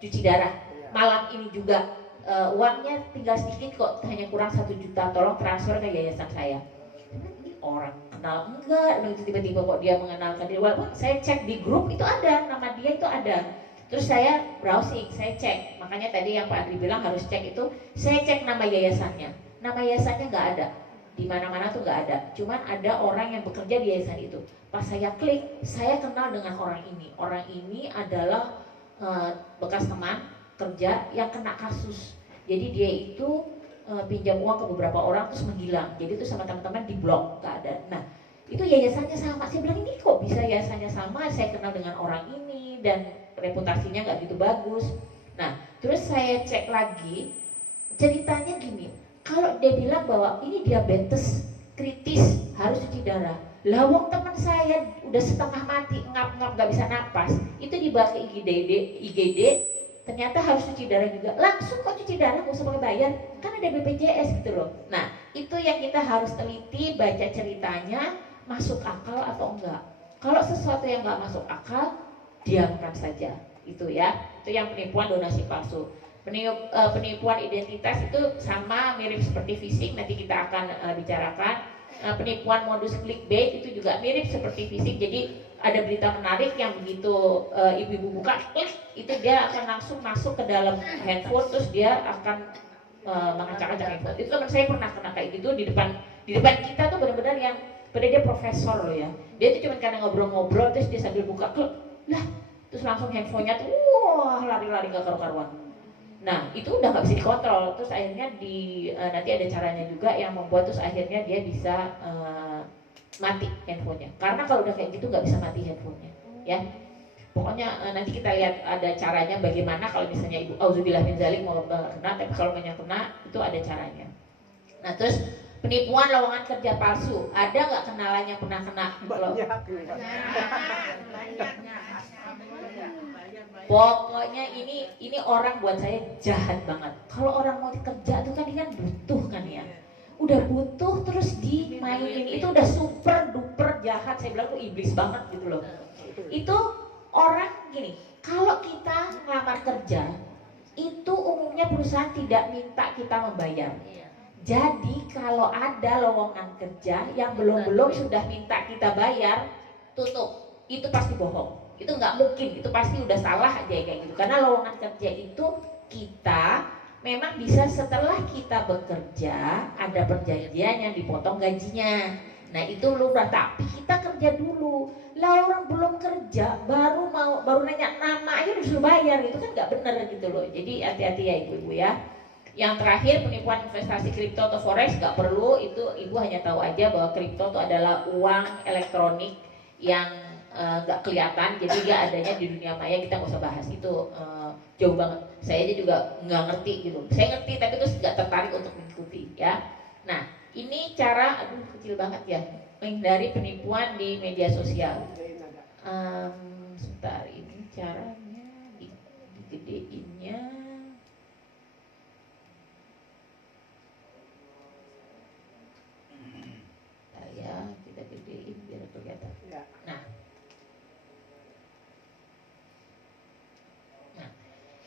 cuci darah. malam ini juga uangnya tinggal sedikit kok, hanya kurang 1 juta, tolong transfer ke yayasan saya. Ini orang kenal enggak, begitu tiba-tiba kok dia mengenalkan diri. Walaupun saya cek di grup itu ada, nama dia itu ada. Terus saya browsing, saya cek. Makanya tadi yang Pak Andri bilang harus cek itu, saya cek nama yayasannya. Nama yayasannya nggak ada. Di mana-mana tuh nggak ada. Cuman ada orang yang bekerja di yayasan itu. Pas saya klik, saya kenal dengan orang ini. Orang ini adalah bekas teman kerja yang kena kasus. Jadi dia itu pinjam uang ke beberapa orang terus menghilang. Jadi itu sama teman-teman diblok, nggak ada. Nah, itu yayasannya sama. Saya bilang, ini kok bisa yayasannya sama? Saya kenal dengan orang ini dan reputasinya nggak gitu bagus. Nah, terus saya cek lagi, ceritanya gini, kalau dia bilang bahwa ini diabetes kritis harus cuci darah, lawang teman saya udah setengah mati, ngap-ngap nggak bisa napas, itu dibawa ke IGD, ternyata harus cuci darah juga, langsung kok cuci darah, nggak usah pakai bayar, kan ada BPJS gitu loh. Nah, itu yang kita harus teliti, baca ceritanya, masuk akal atau enggak. Kalau sesuatu yang nggak masuk akal, diamkan saja, itu ya. Itu yang penipuan donasi palsu. Penipuan identitas itu sama, mirip seperti fisik, nanti kita akan bicarakan. Penipuan modus clickbait itu juga mirip seperti fisik. Jadi ada berita menarik yang begitu ibu-ibu buka, klik, itu dia akan langsung masuk ke dalam handphone, terus dia akan mengacak-acak handphone. Itu teman saya pernah kena kayak gitu di depan kita tuh benar-benar yang padahal dia profesor loh ya. Dia tuh cuma karena ngobrol-ngobrol terus dia sambil buka, klik, lah, terus langsung handphonenya tuh wah lari-lari gak karu-karuan. Nah itu udah nggak bisa dikontrol. Terus akhirnya nanti ada caranya juga yang membuat terus akhirnya dia bisa mati handphonenya. Karena kalau udah kayak gitu nggak bisa mati handphonenya, ya. Pokoknya nanti kita lihat ada caranya bagaimana kalau misalnya ibu auzubillah min zalik mau kena, tapi kalau kena itu ada caranya. Nah terus penipuan lowongan kerja palsu, ada nggak kenalan yang pernah kena? Pokoknya ini orang buat saya jahat banget. Kalau orang mau kerja tuh kan dia kan butuh kan ya. Udah butuh terus dimainin, itu udah super duper jahat. Saya bilang tuh iblis banget gitu loh. Itu orang gini, kalau kita ngelamar kerja itu umumnya perusahaan tidak minta kita membayar. Jadi kalau ada lowongan kerja yang belum sudah minta kita bayar, tutup. Itu pasti bohong. Itu nggak mungkin. Itu pasti udah salah aja kayak gitu. Karena lowongan kerja itu kita memang bisa setelah kita bekerja ada perjanjian yang dipotong gajinya. Nah itu lumrah. Tapi kita kerja dulu. Lah orang belum kerja baru nanya nama aja udah disuruh bayar. Itu kan nggak bener gitu loh. Jadi hati-hati ya ibu-ibu ya. Yang terakhir penipuan investasi kripto atau forex nggak perlu, itu ibu hanya tahu aja bahwa kripto itu adalah uang elektronik yang nggak kelihatan, jadi dia adanya di dunia maya, kita nggak usah bahas itu jauh banget. Saya aja juga nggak ngerti gitu. Saya ngerti tapi terus nggak tertarik untuk mengikuti ya. Nah ini cara, aduh kecil banget ya, menghindari penipuan di media sosial. Sebentar, ini caranya digedeinnya. Ya kita gedein biar kelihatan. Nah,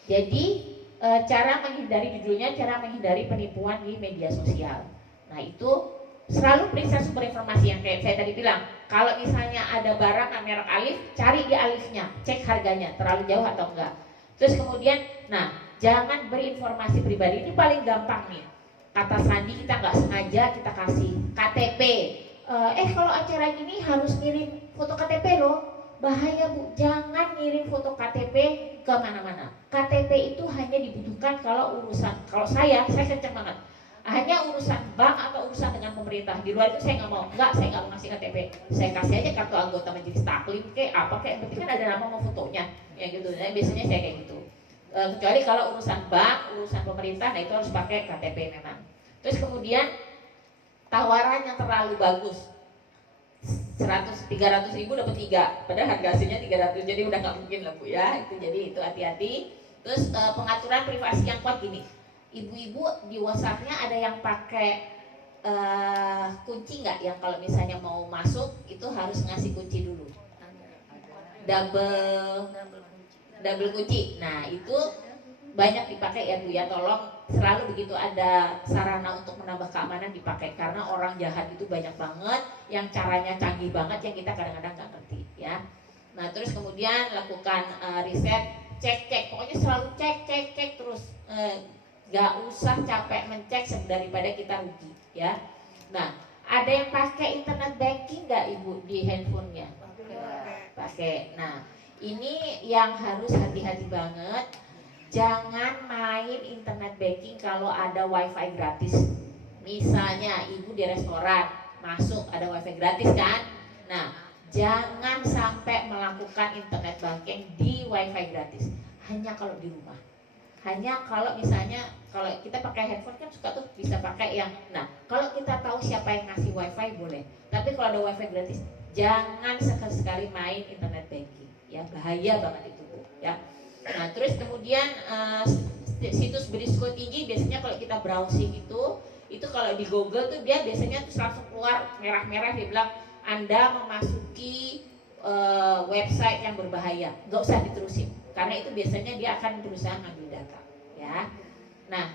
jadi cara menghindari, judulnya cara menghindari penipuan di media sosial. Nah itu selalu periksa sumber informasi yang kayak saya tadi bilang. Kalau misalnya ada barang merek alif, cari di alifnya, cek harganya terlalu jauh atau enggak. Terus kemudian, nah jangan beri informasi pribadi, ini paling gampang nih. Kata sandi kita nggak sengaja kita kasih KTP. Kalau acara gini harus ngirim foto KTP loh. Bahaya bu, jangan ngirim foto KTP ke mana-mana. KTP itu hanya dibutuhkan kalau urusan, kalau saya kenceng banget, hanya urusan bank atau urusan dengan pemerintah. Di luar itu saya nggak mau, saya nggak mau ngasih KTP. Saya kasih aja kartu anggota majelis taklim kayak apa kayak, penting kan ada nama sama fotonya, ya gitu. Nah, biasanya saya kayak gitu. Kecuali kalau urusan bank, urusan pemerintah, nah itu harus pakai KTP memang. Terus kemudian tawaran yang terlalu bagus, 300 ribu dapat 3, padahal harga aslinya 300, jadi udah nggak mungkin lah bu ya. Itu jadi itu hati-hati. Terus pengaturan privasi yang kuat gini, ibu-ibu di WhatsApp-nya ada yang pakai kunci nggak? Yang kalau misalnya mau masuk itu harus ngasih kunci dulu, double kunci. Nah itu banyak dipakai ya Bu ya, tolong selalu begitu ada sarana untuk menambah keamanan dipakai, karena orang jahat itu banyak banget yang caranya canggih banget yang kita kadang-kadang nggak ngerti ya. Nah terus kemudian lakukan riset, cek pokoknya selalu cek terus, nggak usah capek mencek daripada kita rugi ya. Nah ada yang pakai internet banking nggak Ibu di handphonenya? Pakai. Nah ini yang harus hati-hati banget. Jangan main internet banking kalau ada wifi gratis. Misalnya ibu di restoran masuk ada wifi gratis kan. Nah jangan sampai melakukan internet banking di wifi gratis. Hanya kalau di rumah. Hanya kalau misalnya kalau kita pakai handphone kan suka tuh bisa pakai yang. Nah kalau kita tahu siapa yang ngasih wifi boleh. Tapi kalau ada wifi gratis jangan sekali-sekali main internet banking. Ya bahaya banget itu Bu ya. Nah terus kemudian situs berisiko tinggi biasanya kalau kita browsing itu kalau di Google tuh dia biasanya tuh langsung keluar merah-merah, dia bilang Anda memasuki website yang berbahaya, nggak usah diterusin karena itu biasanya dia akan berusaha ngambil data ya. Nah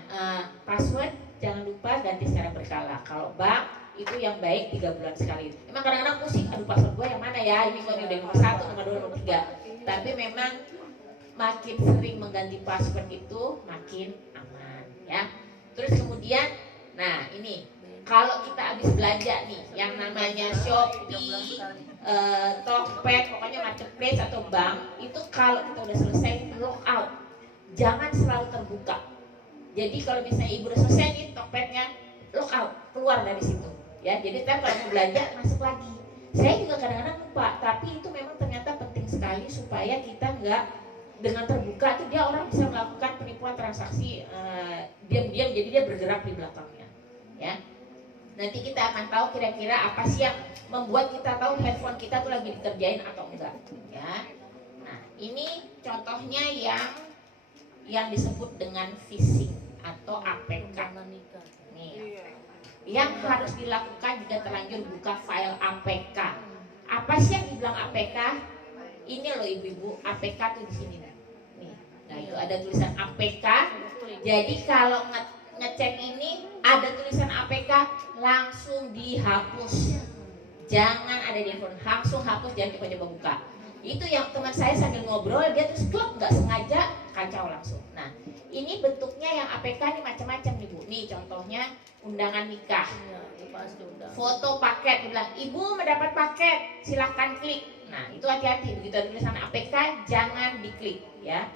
password jangan lupa ganti secara berkala. Kalau bank itu yang baik 3 bulan sekali. Emang kadang-kadang pusing, aduh password gue yang mana ya, ini kok udah nomor 1, nomor 2, nomor 3. Tapi memang makin sering mengganti password itu makin aman ya. Terus kemudian, nah ini kalau kita habis belanja nih, yang namanya Shopee, Tokped, pokoknya marketplace atau bank, itu kalau kita udah selesai log out, jangan selalu terbuka. Jadi kalau misalnya ibu udah selesai nih Tokpednya, log out, keluar dari situ ya. Jadi kita kalau mau belanja masuk lagi. Saya juga kadang-kadang lupa, tapi itu memang ternyata penting sekali supaya kita nggak dengan terbuka itu dia orang bisa melakukan penipuan transaksi diam-diam, jadi dia bergerak di belakangnya ya. Nanti kita akan tahu kira-kira apa sih yang membuat kita tahu handphone kita tuh lagi dikerjain atau enggak ya. Nah ini contohnya yang disebut dengan phishing atau APK nih yang harus dilakukan jika terlanjur buka file APK. Apa sih yang dibilang APK? Ini loh ibu-ibu, APK tuh di sini nih. Nah itu ada tulisan APK. Jadi kalau ngecek ini ada tulisan APK langsung dihapus. Jangan ada di handphone, langsung hapus, jangan coba-coba buka. Itu yang teman saya sambil ngobrol dia terus klop nggak sengaja kacau langsung. Nah ini bentuknya yang APK nih macam-macam nih Bu. Nih contohnya undangan nikah. Foto paket, dibilang ibu mendapat paket, silahkan klik. Nah itu hati-hati, begitu ada tulisan APK jangan diklik ya.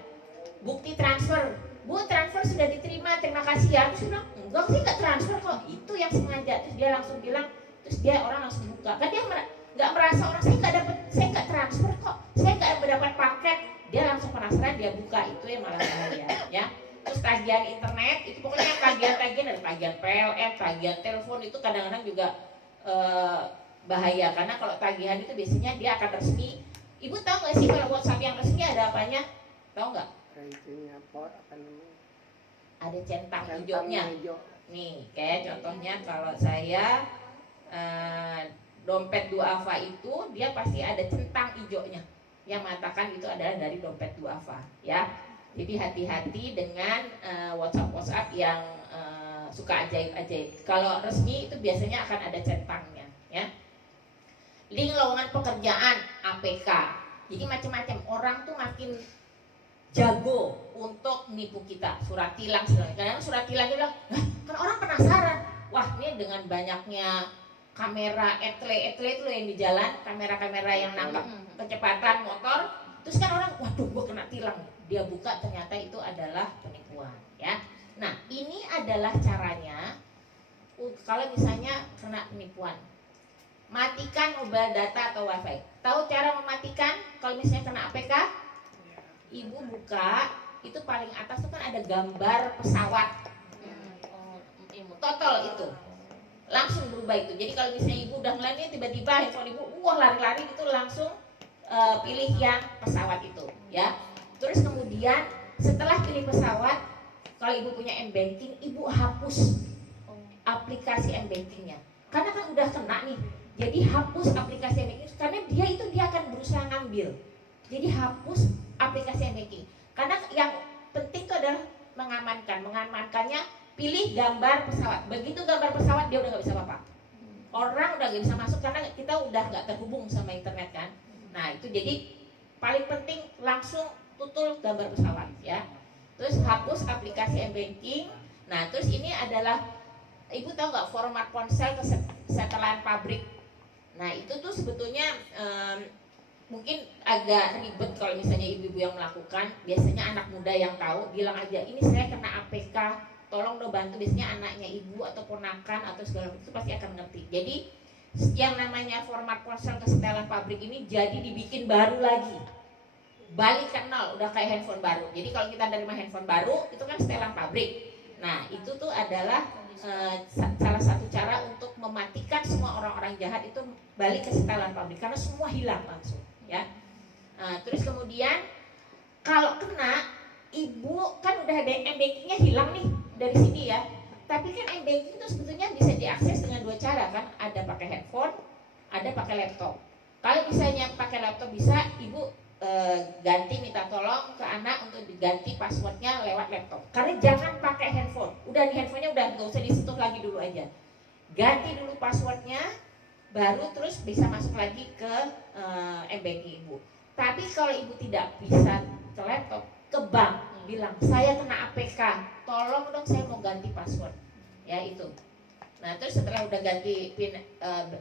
Bukti transfer, Bu transfer sudah diterima, terima kasih ya. Terus dia bilang enggak sih nggak transfer kok, itu yang sengaja. Terus dia langsung bilang, terus dia orang langsung buka. Kan dia nggak merasa orang saya nggak transfer kok, saya nggak mendapat paket. Dia langsung penasaran, dia buka, itu yang malah bahaya ya. Terus tagihan internet itu pokoknya tagihan ada tagihan PLN, tagihan telepon itu kadang-kadang juga bahaya karena kalau tagihan itu biasanya dia akan resmi. Ibu tahu nggak sih kalau WhatsApp yang resmi ada apanya? Tahu nggak? Itunya apa namanya? Ada centang hijaunya. Hijau. Nih, kayak contohnya kalau saya dompet Duafa itu dia pasti ada centang hijaunya yang mengatakan itu adalah dari dompet Duafa ya. Jadi hati-hati dengan WhatsApp yang suka ajaib-ajaib. Kalau resmi itu biasanya akan ada centangnya ya. Link lowongan pekerjaan APK. Jadi macam-macam orang tuh makin jago untuk nipu kita. Surat tilang segala. Kadang surat tilang itu kan orang penasaran. Wah, ini dengan banyaknya kamera etle itu loh yang di jalan, kamera-kamera yang nangkap kecepatan motor. Terus kan orang, waduh gua kena tilang. Dia buka ternyata itu adalah penipuan ya. Nah, ini adalah caranya kalau misalnya kena penipuan. Matikan mobile data atau wifi. Tahu cara mematikan kalau misalnya kena APK? Ibu buka, itu paling atas itu kan ada gambar pesawat. Total itu. Langsung berubah itu. Jadi kalau misalnya ibu udah ngeliatnya tiba-tiba handphone ibu lari-lari itu langsung pilih yang pesawat itu ya. Terus kemudian setelah pilih pesawat, kalau ibu punya M-Banking, ibu hapus aplikasi M-Bankingnya. Karena kan udah kena nih. Jadi hapus aplikasi M-Banking karena dia akan berusaha ngambil. Jadi hapus aplikasi M-Banking. Karena yang penting itu adalah mengamankannya. Pilih gambar pesawat. Begitu gambar pesawat dia udah nggak bisa apa-apa. Orang udah nggak bisa masuk karena kita udah nggak terhubung sama internet kan. Nah itu jadi paling penting langsung tutul gambar pesawat ya. Terus hapus aplikasi m-banking. Nah terus ini adalah, ibu tahu nggak format ponsel ke setelan pabrik. Nah itu tuh sebetulnya mungkin agak ribet kalau misalnya ibu-ibu yang melakukan. Biasanya anak muda yang tahu bilang aja, ini saya kena APK, tolong dong bantu. Biasanya anaknya ibu atau ponakan atau segala macam itu pasti akan ngerti. Jadi yang namanya format ponsel kesetelan pabrik ini jadi dibikin baru lagi, balik ke nol, udah kayak handphone baru. Jadi kalau kita nerima handphone baru itu kan setelan pabrik. Nah itu tuh adalah salah satu cara untuk mematikan semua orang-orang jahat itu balik ke setelan pabrik karena semua hilang langsung ya. Terus kemudian kalau kena, ibu kan udah ada m-bankingnya hilang nih dari sini ya. Tapi kan m-banking itu sebetulnya bisa diakses dengan dua cara kan, ada pakai handphone, ada pakai laptop. Kalau misalnya pakai laptop bisa ibu ganti, minta tolong ke anak untuk diganti passwordnya lewat laptop. Karena jangan pakai handphone. Udah di handphonenya udah nggak usah disentuh lagi dulu aja. Ganti dulu passwordnya, baru terus bisa masuk lagi ke m-banking ibu. Tapi kalau ibu tidak bisa ke laptop, ke bank, bilang saya kena APK, tolong dong saya mau ganti password. Ya itu. Nah terus setelah udah ganti pin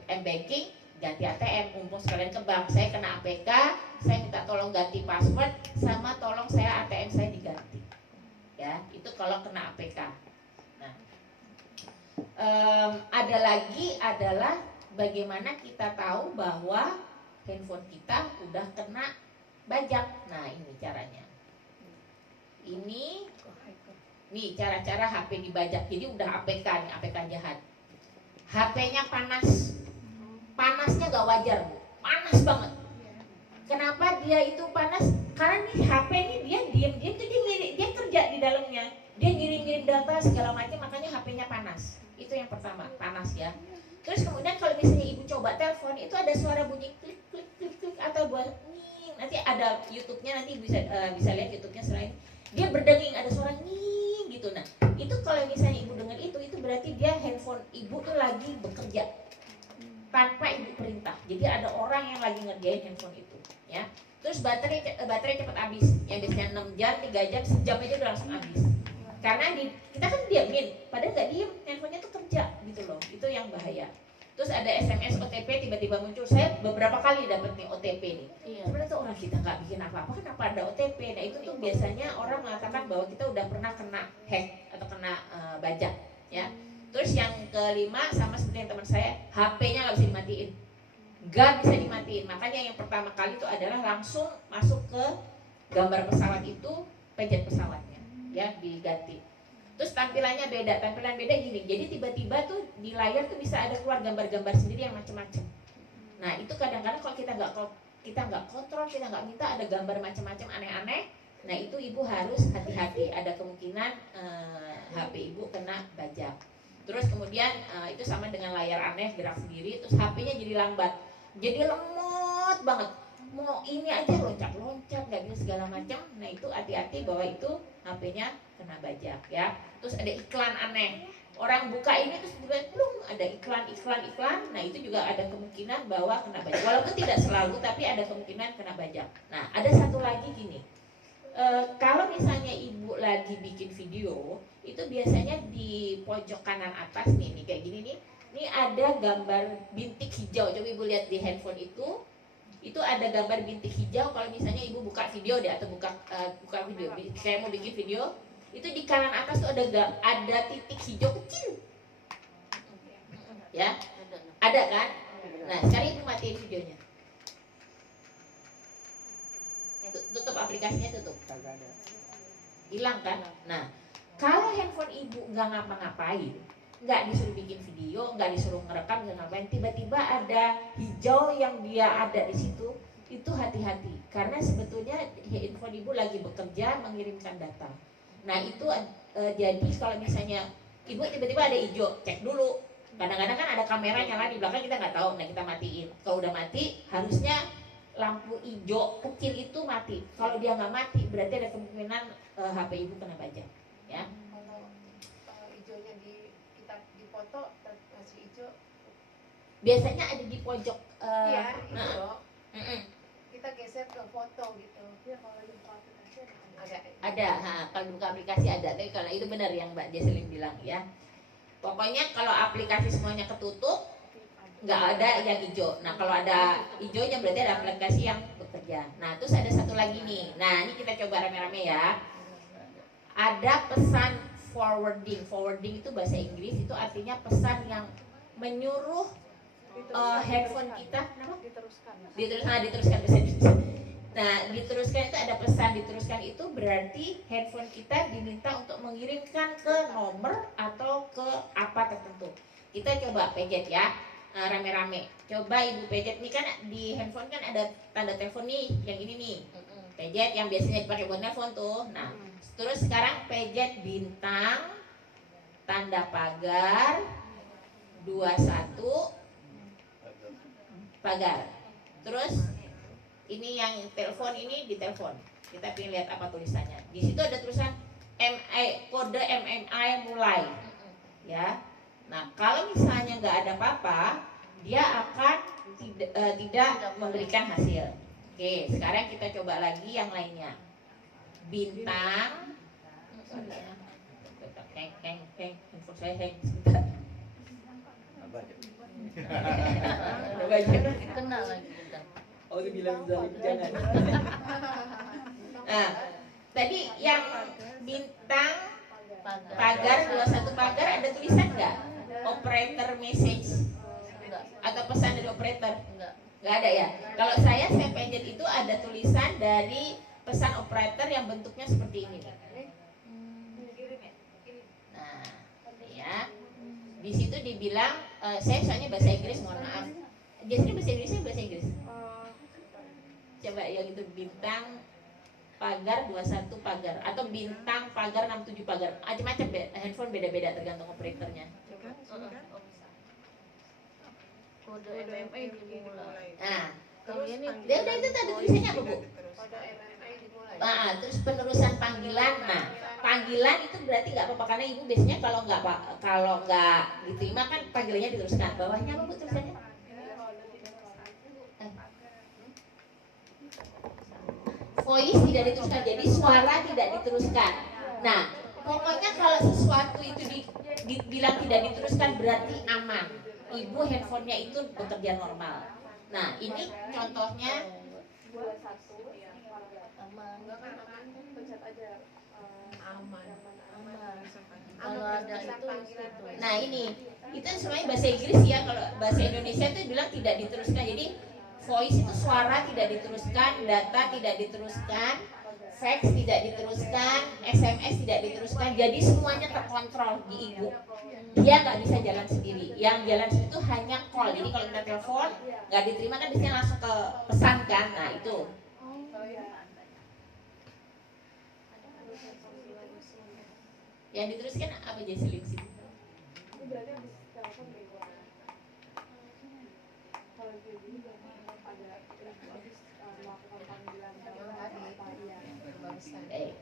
m-banking, ganti ATM, mumpung sekalian ke bank, saya kena APK, saya minta tolong ganti password, sama tolong saya ATM saya diganti. Ya, itu kalau kena APK. Nah, ada lagi adalah bagaimana kita tahu bahwa handphone kita udah kena bajak. Nah, ini caranya. Ini nih cara-cara HP dibajak. Jadi udah APK nih, APK jahat. HP-nya panas. Panasnya gak wajar Bu, panas banget. Kenapa dia itu panas? Karena nih HP ini dia diam-diam tuh dia kerja di dalamnya, dia ngirim-ngirim data segala macam, makanya HP-nya panas. Itu yang pertama, panas ya. Terus kemudian kalau misalnya ibu coba telepon, itu ada suara bunyi klik klik klik klik atau buat ning. Nanti ada YouTube-nya, nanti bisa lihat YouTube-nya selain dia berdenging, ada suara ning gitu. Nah itu kalau misalnya ibu dengar itu berarti dia handphone ibu tuh lagi bekerja tanpa ibu perintah. Jadi ada orang yang lagi ngerjain handphone itu ya. Terus baterai cepat habis. Yang biasanya 6 jam, 3 jam, sejam aja udah langsung habis. Karena kita kan diamin, padahal nggak diem, handphonenya tuh kerja gitu loh. Itu yang bahaya. Terus ada SMS OTP tiba-tiba muncul. Saya beberapa kali dapat nih OTP nih. Sebenarnya tuh orang kita nggak bikin apa-apa, kenapa ada OTP? Nah itu tuh biasanya orang mengatakan bahwa kita udah pernah kena hack atau kena bajak ya. Terus yang kelima sama seperti yang teman saya, HP-nya nggak bisa dimatiin, nggak bisa dimatiin. Makanya yang pertama kali itu adalah langsung masuk ke gambar pesawat itu, pencet pesawatnya, ya diganti. Terus tampilan beda gini. Jadi tiba-tiba tuh di layar tuh bisa ada keluar gambar-gambar sendiri yang macam-macam. Nah itu kadang-kadang kalau kita nggak kontrol, kita nggak minta ada gambar macam-macam aneh-aneh. Nah itu ibu harus hati-hati, ada kemungkinan HP ibu kena bajak. Terus kemudian itu sama dengan layar aneh gerak sendiri, terus HP-nya jadi lambat, jadi lemot banget, mau ini aja loncat-loncat nggak bisa segala macam. Nah itu hati-hati bahwa itu HP-nya kena bajak ya. Terus ada iklan aneh, orang buka ini terus tiba-tiba ada iklan. Nah itu juga ada kemungkinan bahwa kena bajak, walaupun tidak selalu tapi ada kemungkinan kena bajak. Nah ada satu lagi gini, kalau misalnya ibu lagi bikin video, itu biasanya di pojok kanan atas nih kayak gini nih. Ini ada gambar bintik hijau. Coba ibu lihat di handphone itu ada gambar bintik hijau. Kalau misalnya ibu buka video deh atau buka video, saya mau bikin video, itu di kanan atas tuh ada titik hijau kecil. Ya, ada kan? Nah sekarang ibu matiin videonya. Tutup aplikasinya, tutup. Hilang kan? Nah, kalau handphone ibu nggak ngapa-ngapain, nggak disuruh bikin video, nggak disuruh ngerekam, nggak ngapain, tiba-tiba ada hijau yang dia ada di situ, itu hati-hati. Karena sebetulnya handphone ibu lagi bekerja mengirimkan data. Nah itu jadi kalau misalnya ibu tiba-tiba ada hijau, cek dulu. Kadang-kadang kan ada kamera nyala di belakang, kita nggak tahu. Nah kita matiin. Kalau udah mati, harusnya lampu hijau kecil itu mati. Kalau dia nggak mati, berarti ada kemungkinan HP ibu kena bajak, ya. Kalau hijaunya kita dipoto masih hijau. Biasanya ada di pojok. Iya, hijau. Mm-mm. Kita geser ke foto gitu. Ya, kalau di aplikasi ada. Ada, kalau buka aplikasi ada. Tapi kalau itu benar yang Mbak Jesselin bilang ya. Pokoknya kalau aplikasi semuanya ketutup, nggak ada yang hijau. Nah kalau ada hijaunya berarti ada aplikasi yang bekerja. Nah terus ada satu lagi nih. Nah ini kita coba rame-rame ya. Ada pesan forwarding. Forwarding itu bahasa Inggris, itu artinya pesan yang menyuruh handphone kita diteruskan bahasa Indonesia. Nah diteruskan itu ada pesan diteruskan, itu berarti handphone kita diminta untuk mengirimkan ke nomor atau ke apa tertentu. Kita coba pejet ya. Rame-rame. Coba ibu pejet nih, kan di handphone kan ada tanda telepon nih, yang ini nih. Pejet yang biasanya dipakai buat telepon tuh. Nah, terus sekarang pejet bintang tanda pagar 21 pagar. Terus ini yang telepon ini ditelepon. Kita pilih lihat apa tulisannya. Di situ ada tulisan kode MMI mulai. Ya. Nah, kalau misalnya nggak ada apa-apa, dia akan tidak memberikan hasil. Oke, sekarang kita coba lagi yang lainnya. Bintang. Handphone saya hang sebentar. Kena lagi bentar. Oh, itu bilang jangan. Nah, tadi yang bintang pagar 21 pagar ada tulisan nggak? Operator message atau pesan dari operator? Nggak ada ya. Kalau saya pencet itu ada tulisan dari pesan operator yang bentuknya seperti ini. Nah, ya. Di situ dibilang, saya soalnya bahasa Inggris, mohon maaf. Jadi bahasa Inggrisnya bahasa Inggris. Coba yang itu bintang pagar 21 pagar atau bintang pagar 67 pagar. Macam-macam handphone beda-beda tergantung operatornya. Kode MMI dimulai. Nah, Kalau ini dia udah itu tadi tulisannya apa, Bu? Kode MMI dimulai. Terus penerusan panggilan. Nah, panggilan itu berarti nggak apa-apa karena ibu biasanya kalau nggak diterima kan panggilannya diteruskan. Bawahnya apa, Bu, tulisannya? Voice tidak diteruskan, jadi suara tidak diteruskan. Nah, pokoknya kalau sesuatu itu dibilang tidak diteruskan berarti aman. Ibu handphonenya itu bekerja normal. Nah, ini contohnya. Kalau ada itu. Nah, itu semuanya bahasa Inggris ya. Kalau bahasa Indonesia itu bilang tidak diteruskan. Jadi voice itu suara tidak diteruskan, data tidak diteruskan, fax tidak diteruskan, SMS tidak diteruskan. Jadi semuanya terkontrol di ibu. Dia nggak bisa jalan sendiri. Yang jalan sendiri itu hanya call. Jadi kalau kita telepon nggak diterima kan biasanya langsung ke pesan kan. Nah itu. Yang diteruskan apa Jesselin sih?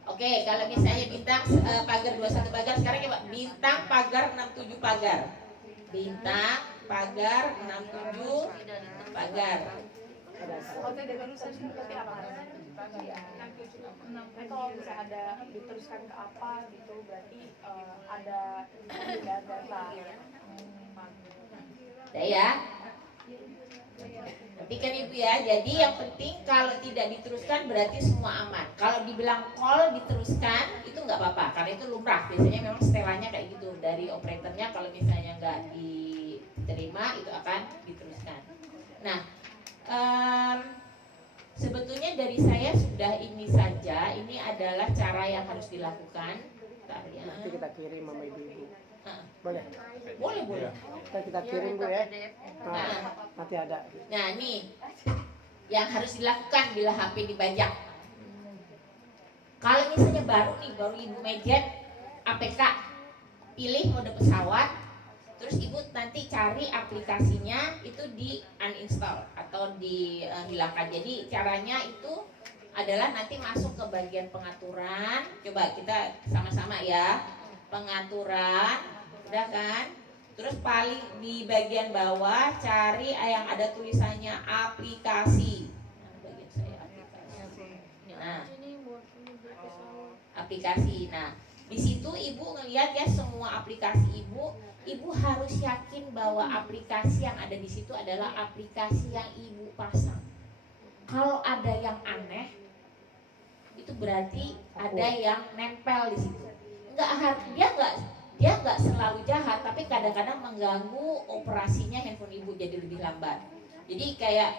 Oke, kalau misalnya bintang pagar 21 pagar, sekarang coba bintang pagar 67 pagar. Bintang pagar 67 pagar. Kalau bisa ada diteruskan ke apa gitu berarti ada data. Ya. Perhatikan ibu ya. Jadi yang penting kalau tidak diteruskan berarti semua aman. Kalau dibilang call diteruskan itu nggak apa-apa karena itu lumrah. Biasanya memang setelannya kayak gitu dari operatornya. Kalau misalnya nggak diterima itu akan diteruskan. Nah, sebetulnya dari saya sudah ini saja. Ini adalah cara yang harus dilakukan. Ya. Nanti kita kirim sama ibu-ibu. Boleh? Boleh. Kita kirim, Bu, ya. Nanti ada. Nah, nih yang harus dilakukan bila HP dibajak. Kalau misalnya baru ibu mejet APK, pilih mode pesawat, Terus ibu nanti cari aplikasinya itu di uninstall atau dihilangkan. Jadi caranya itu adalah nanti masuk ke bagian pengaturan. Coba kita sama-sama ya. Pengaturan, udah kan? Terus paling di bagian bawah cari yang ada tulisannya aplikasi. Nah, bagian saya aplikasi. Nah, aplikasi. Nah, di situ ibu ngelihat ya semua aplikasi ibu harus yakin bahwa aplikasi yang ada di situ adalah aplikasi yang ibu pasang. Kalau ada yang aneh, itu berarti ada yang nempel di situ. Dia nggak selalu jahat, tapi kadang-kadang mengganggu operasinya handphone ibu jadi lebih lambat. Jadi kayak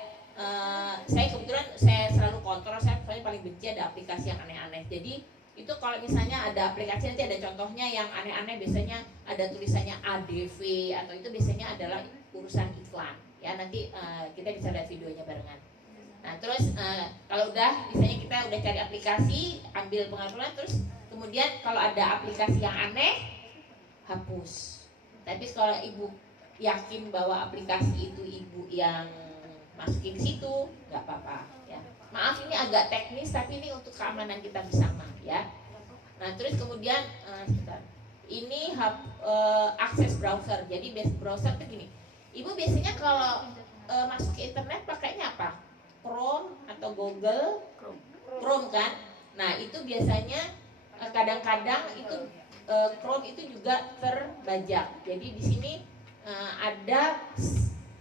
saya kebetulan saya selalu kontrol, saya paling benci ada aplikasi yang aneh-aneh. Jadi itu kalau misalnya ada aplikasi nanti ada contohnya yang aneh-aneh, biasanya ada tulisannya ADV atau itu biasanya adalah urusan iklan ya. Nanti kita bisa lihat videonya barengan. Nah terus kalau udah misalnya kita udah cari aplikasi, ambil pengaturan, terus kemudian kalau ada aplikasi yang aneh hapus. Tapi kalau ibu yakin bahwa aplikasi itu ibu yang masukin ke situ, nggak apa-apa ya. Maaf ini agak teknis tapi ini untuk keamanan kita bersama ya. Nah terus kemudian ini akses browser. Jadi browser itu gini. Ibu biasanya kalau masuk ke internet pakainya apa? Chrome atau Google? Chrome kan. Nah itu biasanya kadang-kadang itu Chrome itu juga terbajak. Jadi di sini ada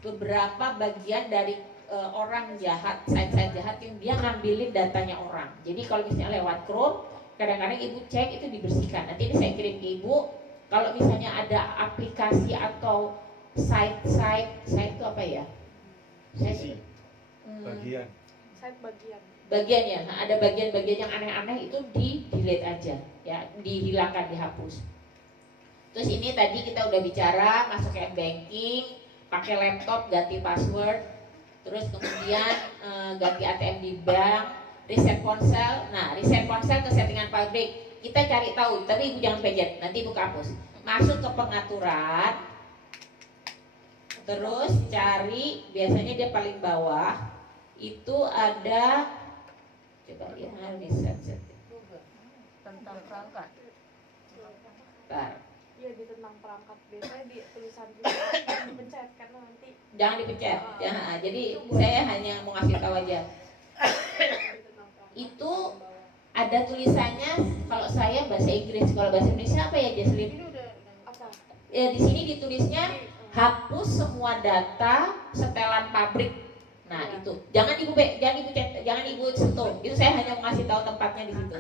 beberapa bagian dari orang jahat, site-site jahat yang dia ngambilin datanya orang. Jadi kalau misalnya lewat Chrome, kadang-kadang ibu cek itu dibersihkan. Nanti ini saya kirim ke ibu. Kalau misalnya ada aplikasi atau site itu apa ya? Sisi bagian. Site bagian. Bagian ya. Nah, ada bagian-bagian yang aneh-aneh itu di delete aja, ya, dihilangkan, dihapus. Terus ini tadi kita udah bicara masuk ke banking, pakai laptop, ganti password. Terus kemudian ganti ATM di bank, reset ponsel. Nah, reset ponsel ke settingan pabrik. Kita cari tahu, tapi ibu jangan pencet, nanti ibu hapus. Masuk ke pengaturan. Terus cari, biasanya dia paling bawah. Itu ada, coba lihat, reset setting. Tentang perangkat. Bentar. Iya di tentang perangkat, biasanya di tulisan juga dipencet karena nanti Jangan dipencet. Ya, jadi saya hanya mau ngasih tahu aja. Itu ada tulisannya, kalau saya bahasa Inggris, kalau bahasa Indonesia apa ya, Jesslyn? apa? Ya di sini ditulisnya hapus semua data setelan pabrik. Nah itu jangan ibu sentuh. Itu saya hanya mau ngasih tahu tempatnya di situ.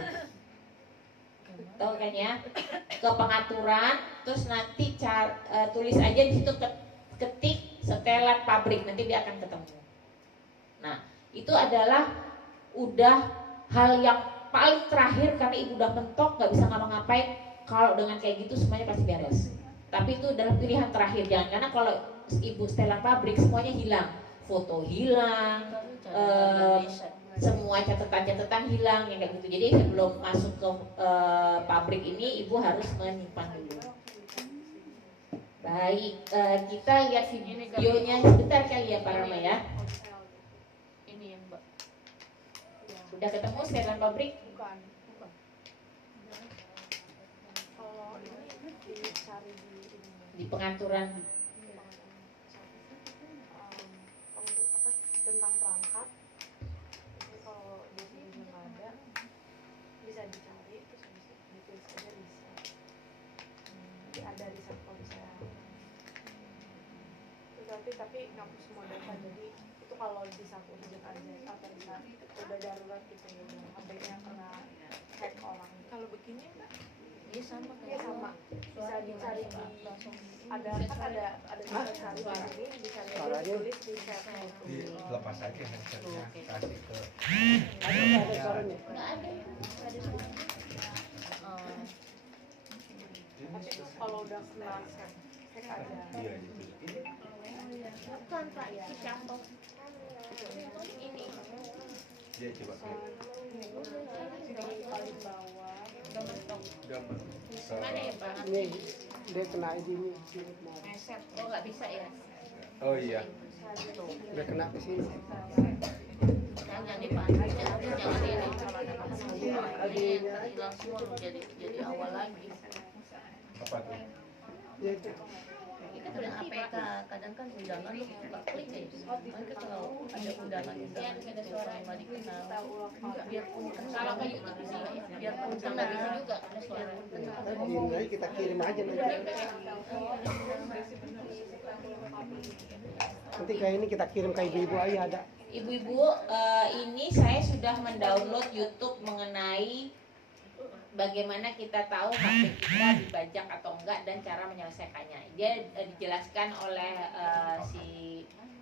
Tahu kan ya? Ke pengaturan, terus nanti tulis aja di situ, ketik setelan pabrik, nanti dia akan ketemu. Nah itu adalah udah hal yang paling terakhir karena ibu udah mentok, nggak bisa ngapa-ngapain. Kalau dengan kayak gitu semuanya pasti beres. Tapi itu adalah pilihan terakhir, jangan, karena kalau ibu setelan pabrik semuanya hilang, foto hilang, semua catatan-catatan hilang yang kayak gitu. Jadi sebelum masuk ke pabrik ini ibu harus menyimpan dulu. Baik, kita lihat videonya sebentar kali ya Pak Rama ya. Ini yang Mbak. Udah ketemu setelan pabrik? Bukan. Kalau ini dicari Di pengaturan. tentang perangkat. Jadi kalau di sini nggak ada, bisa dicari terus bisa ditulis aja bisa. Jadi ada riset ponsel. Terus tapi ngapus semua data, jadi itu kalau di satu unit aja atau bisa udah darurat gitu ya, HP-nya kena hack orang. Kalau begini enggak? Ini sama Iya kayak sama, bisa dicari di ada kan ada bisa cari di sini, dicari aja ditulis di chat. Dilepas aja handsetnya, kasih ke Ada suaranya. Nggak ada. Tapi kalau udah kena hack aja. iya gitu. Bukan Pak, itu contoh. Ini. Dia coba klik Di paling bawah. gambar. Mana ya Pak? Ini Dia kena ini. Oh nggak bisa ya? Oh iya. Dia kena ke sini. Jangan dipakai, jangan ini hilang semua jadi awal lagi. Apa tuh? Ya itu. Itu kan APK, kadang kan undangan lu suka klik aja. Mereka kalau ada undangan gitu sama dikenal, biarpun Kalau ke YouTube bisa ya? biarpun Bisa nggak bisa juga ada suara. Ini aja kita kirim aja nanti. Nanti kayak ini kita kirim ke ibu-ibu aja ada. Ibu-ibu, ini saya sudah mendownload YouTube mengenai bagaimana kita tahu HP kita dibajak atau enggak dan cara menyelesaikannya. Dia dijelaskan oleh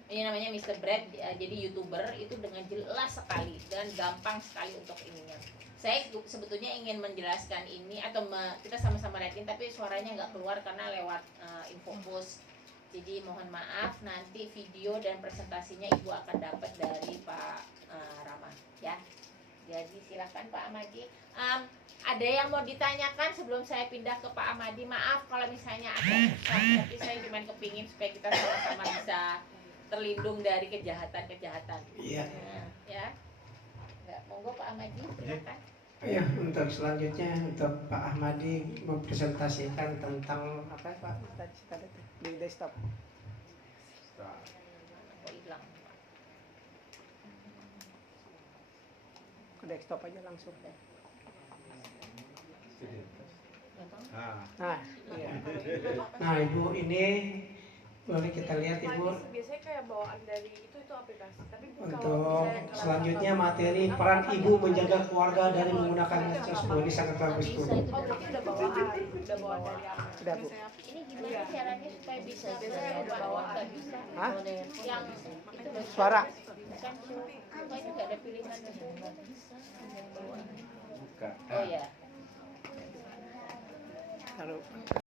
ini namanya Mr. Brad, jadi YouTuber itu dengan jelas sekali dan gampang sekali untuk ininya. Saya sebetulnya ingin menjelaskan ini atau kita sama-sama liatin tapi suaranya nggak keluar karena lewat infocus. Jadi mohon maaf, nanti video dan presentasinya Ibu akan dapat dari Pak Rama ya. Jadi silakan Pak Ahmadi. Ada yang mau ditanyakan sebelum saya pindah ke Pak Ahmadi? Maaf kalau misalnya ada susah, tapi saya cuma kepingin supaya kita sama-sama bisa terlindung dari kejahatan-kejahatan. Iya. Ya. Nggak, monggo Pak Ahmadi, silakan. Ya, untuk selanjutnya untuk Pak Ahmadi mempresentasikan tentang apa Pak? Tadi di desktop. Kok hilang? Ke desktop aja langsung. Nah, Nah, iya. Nah, Ibu ini boleh kita lihat Ibu. Biasanya kayak bawaan dari itu aplikasi. Tapi kalau Untuk misalnya selanjutnya materi peran ibu menjaga keluarga dari menggunakan medsos. Ini sangat bagus Bu. oh berarti udah bawaan dari apa? Udah Bu. Ini gimana caranya supaya bisa Udah bawaan. nggak bisa? Hah? Yang itu loh, Suara. bukan ini nggak ada pilihan. buka. Oh ya. Lalu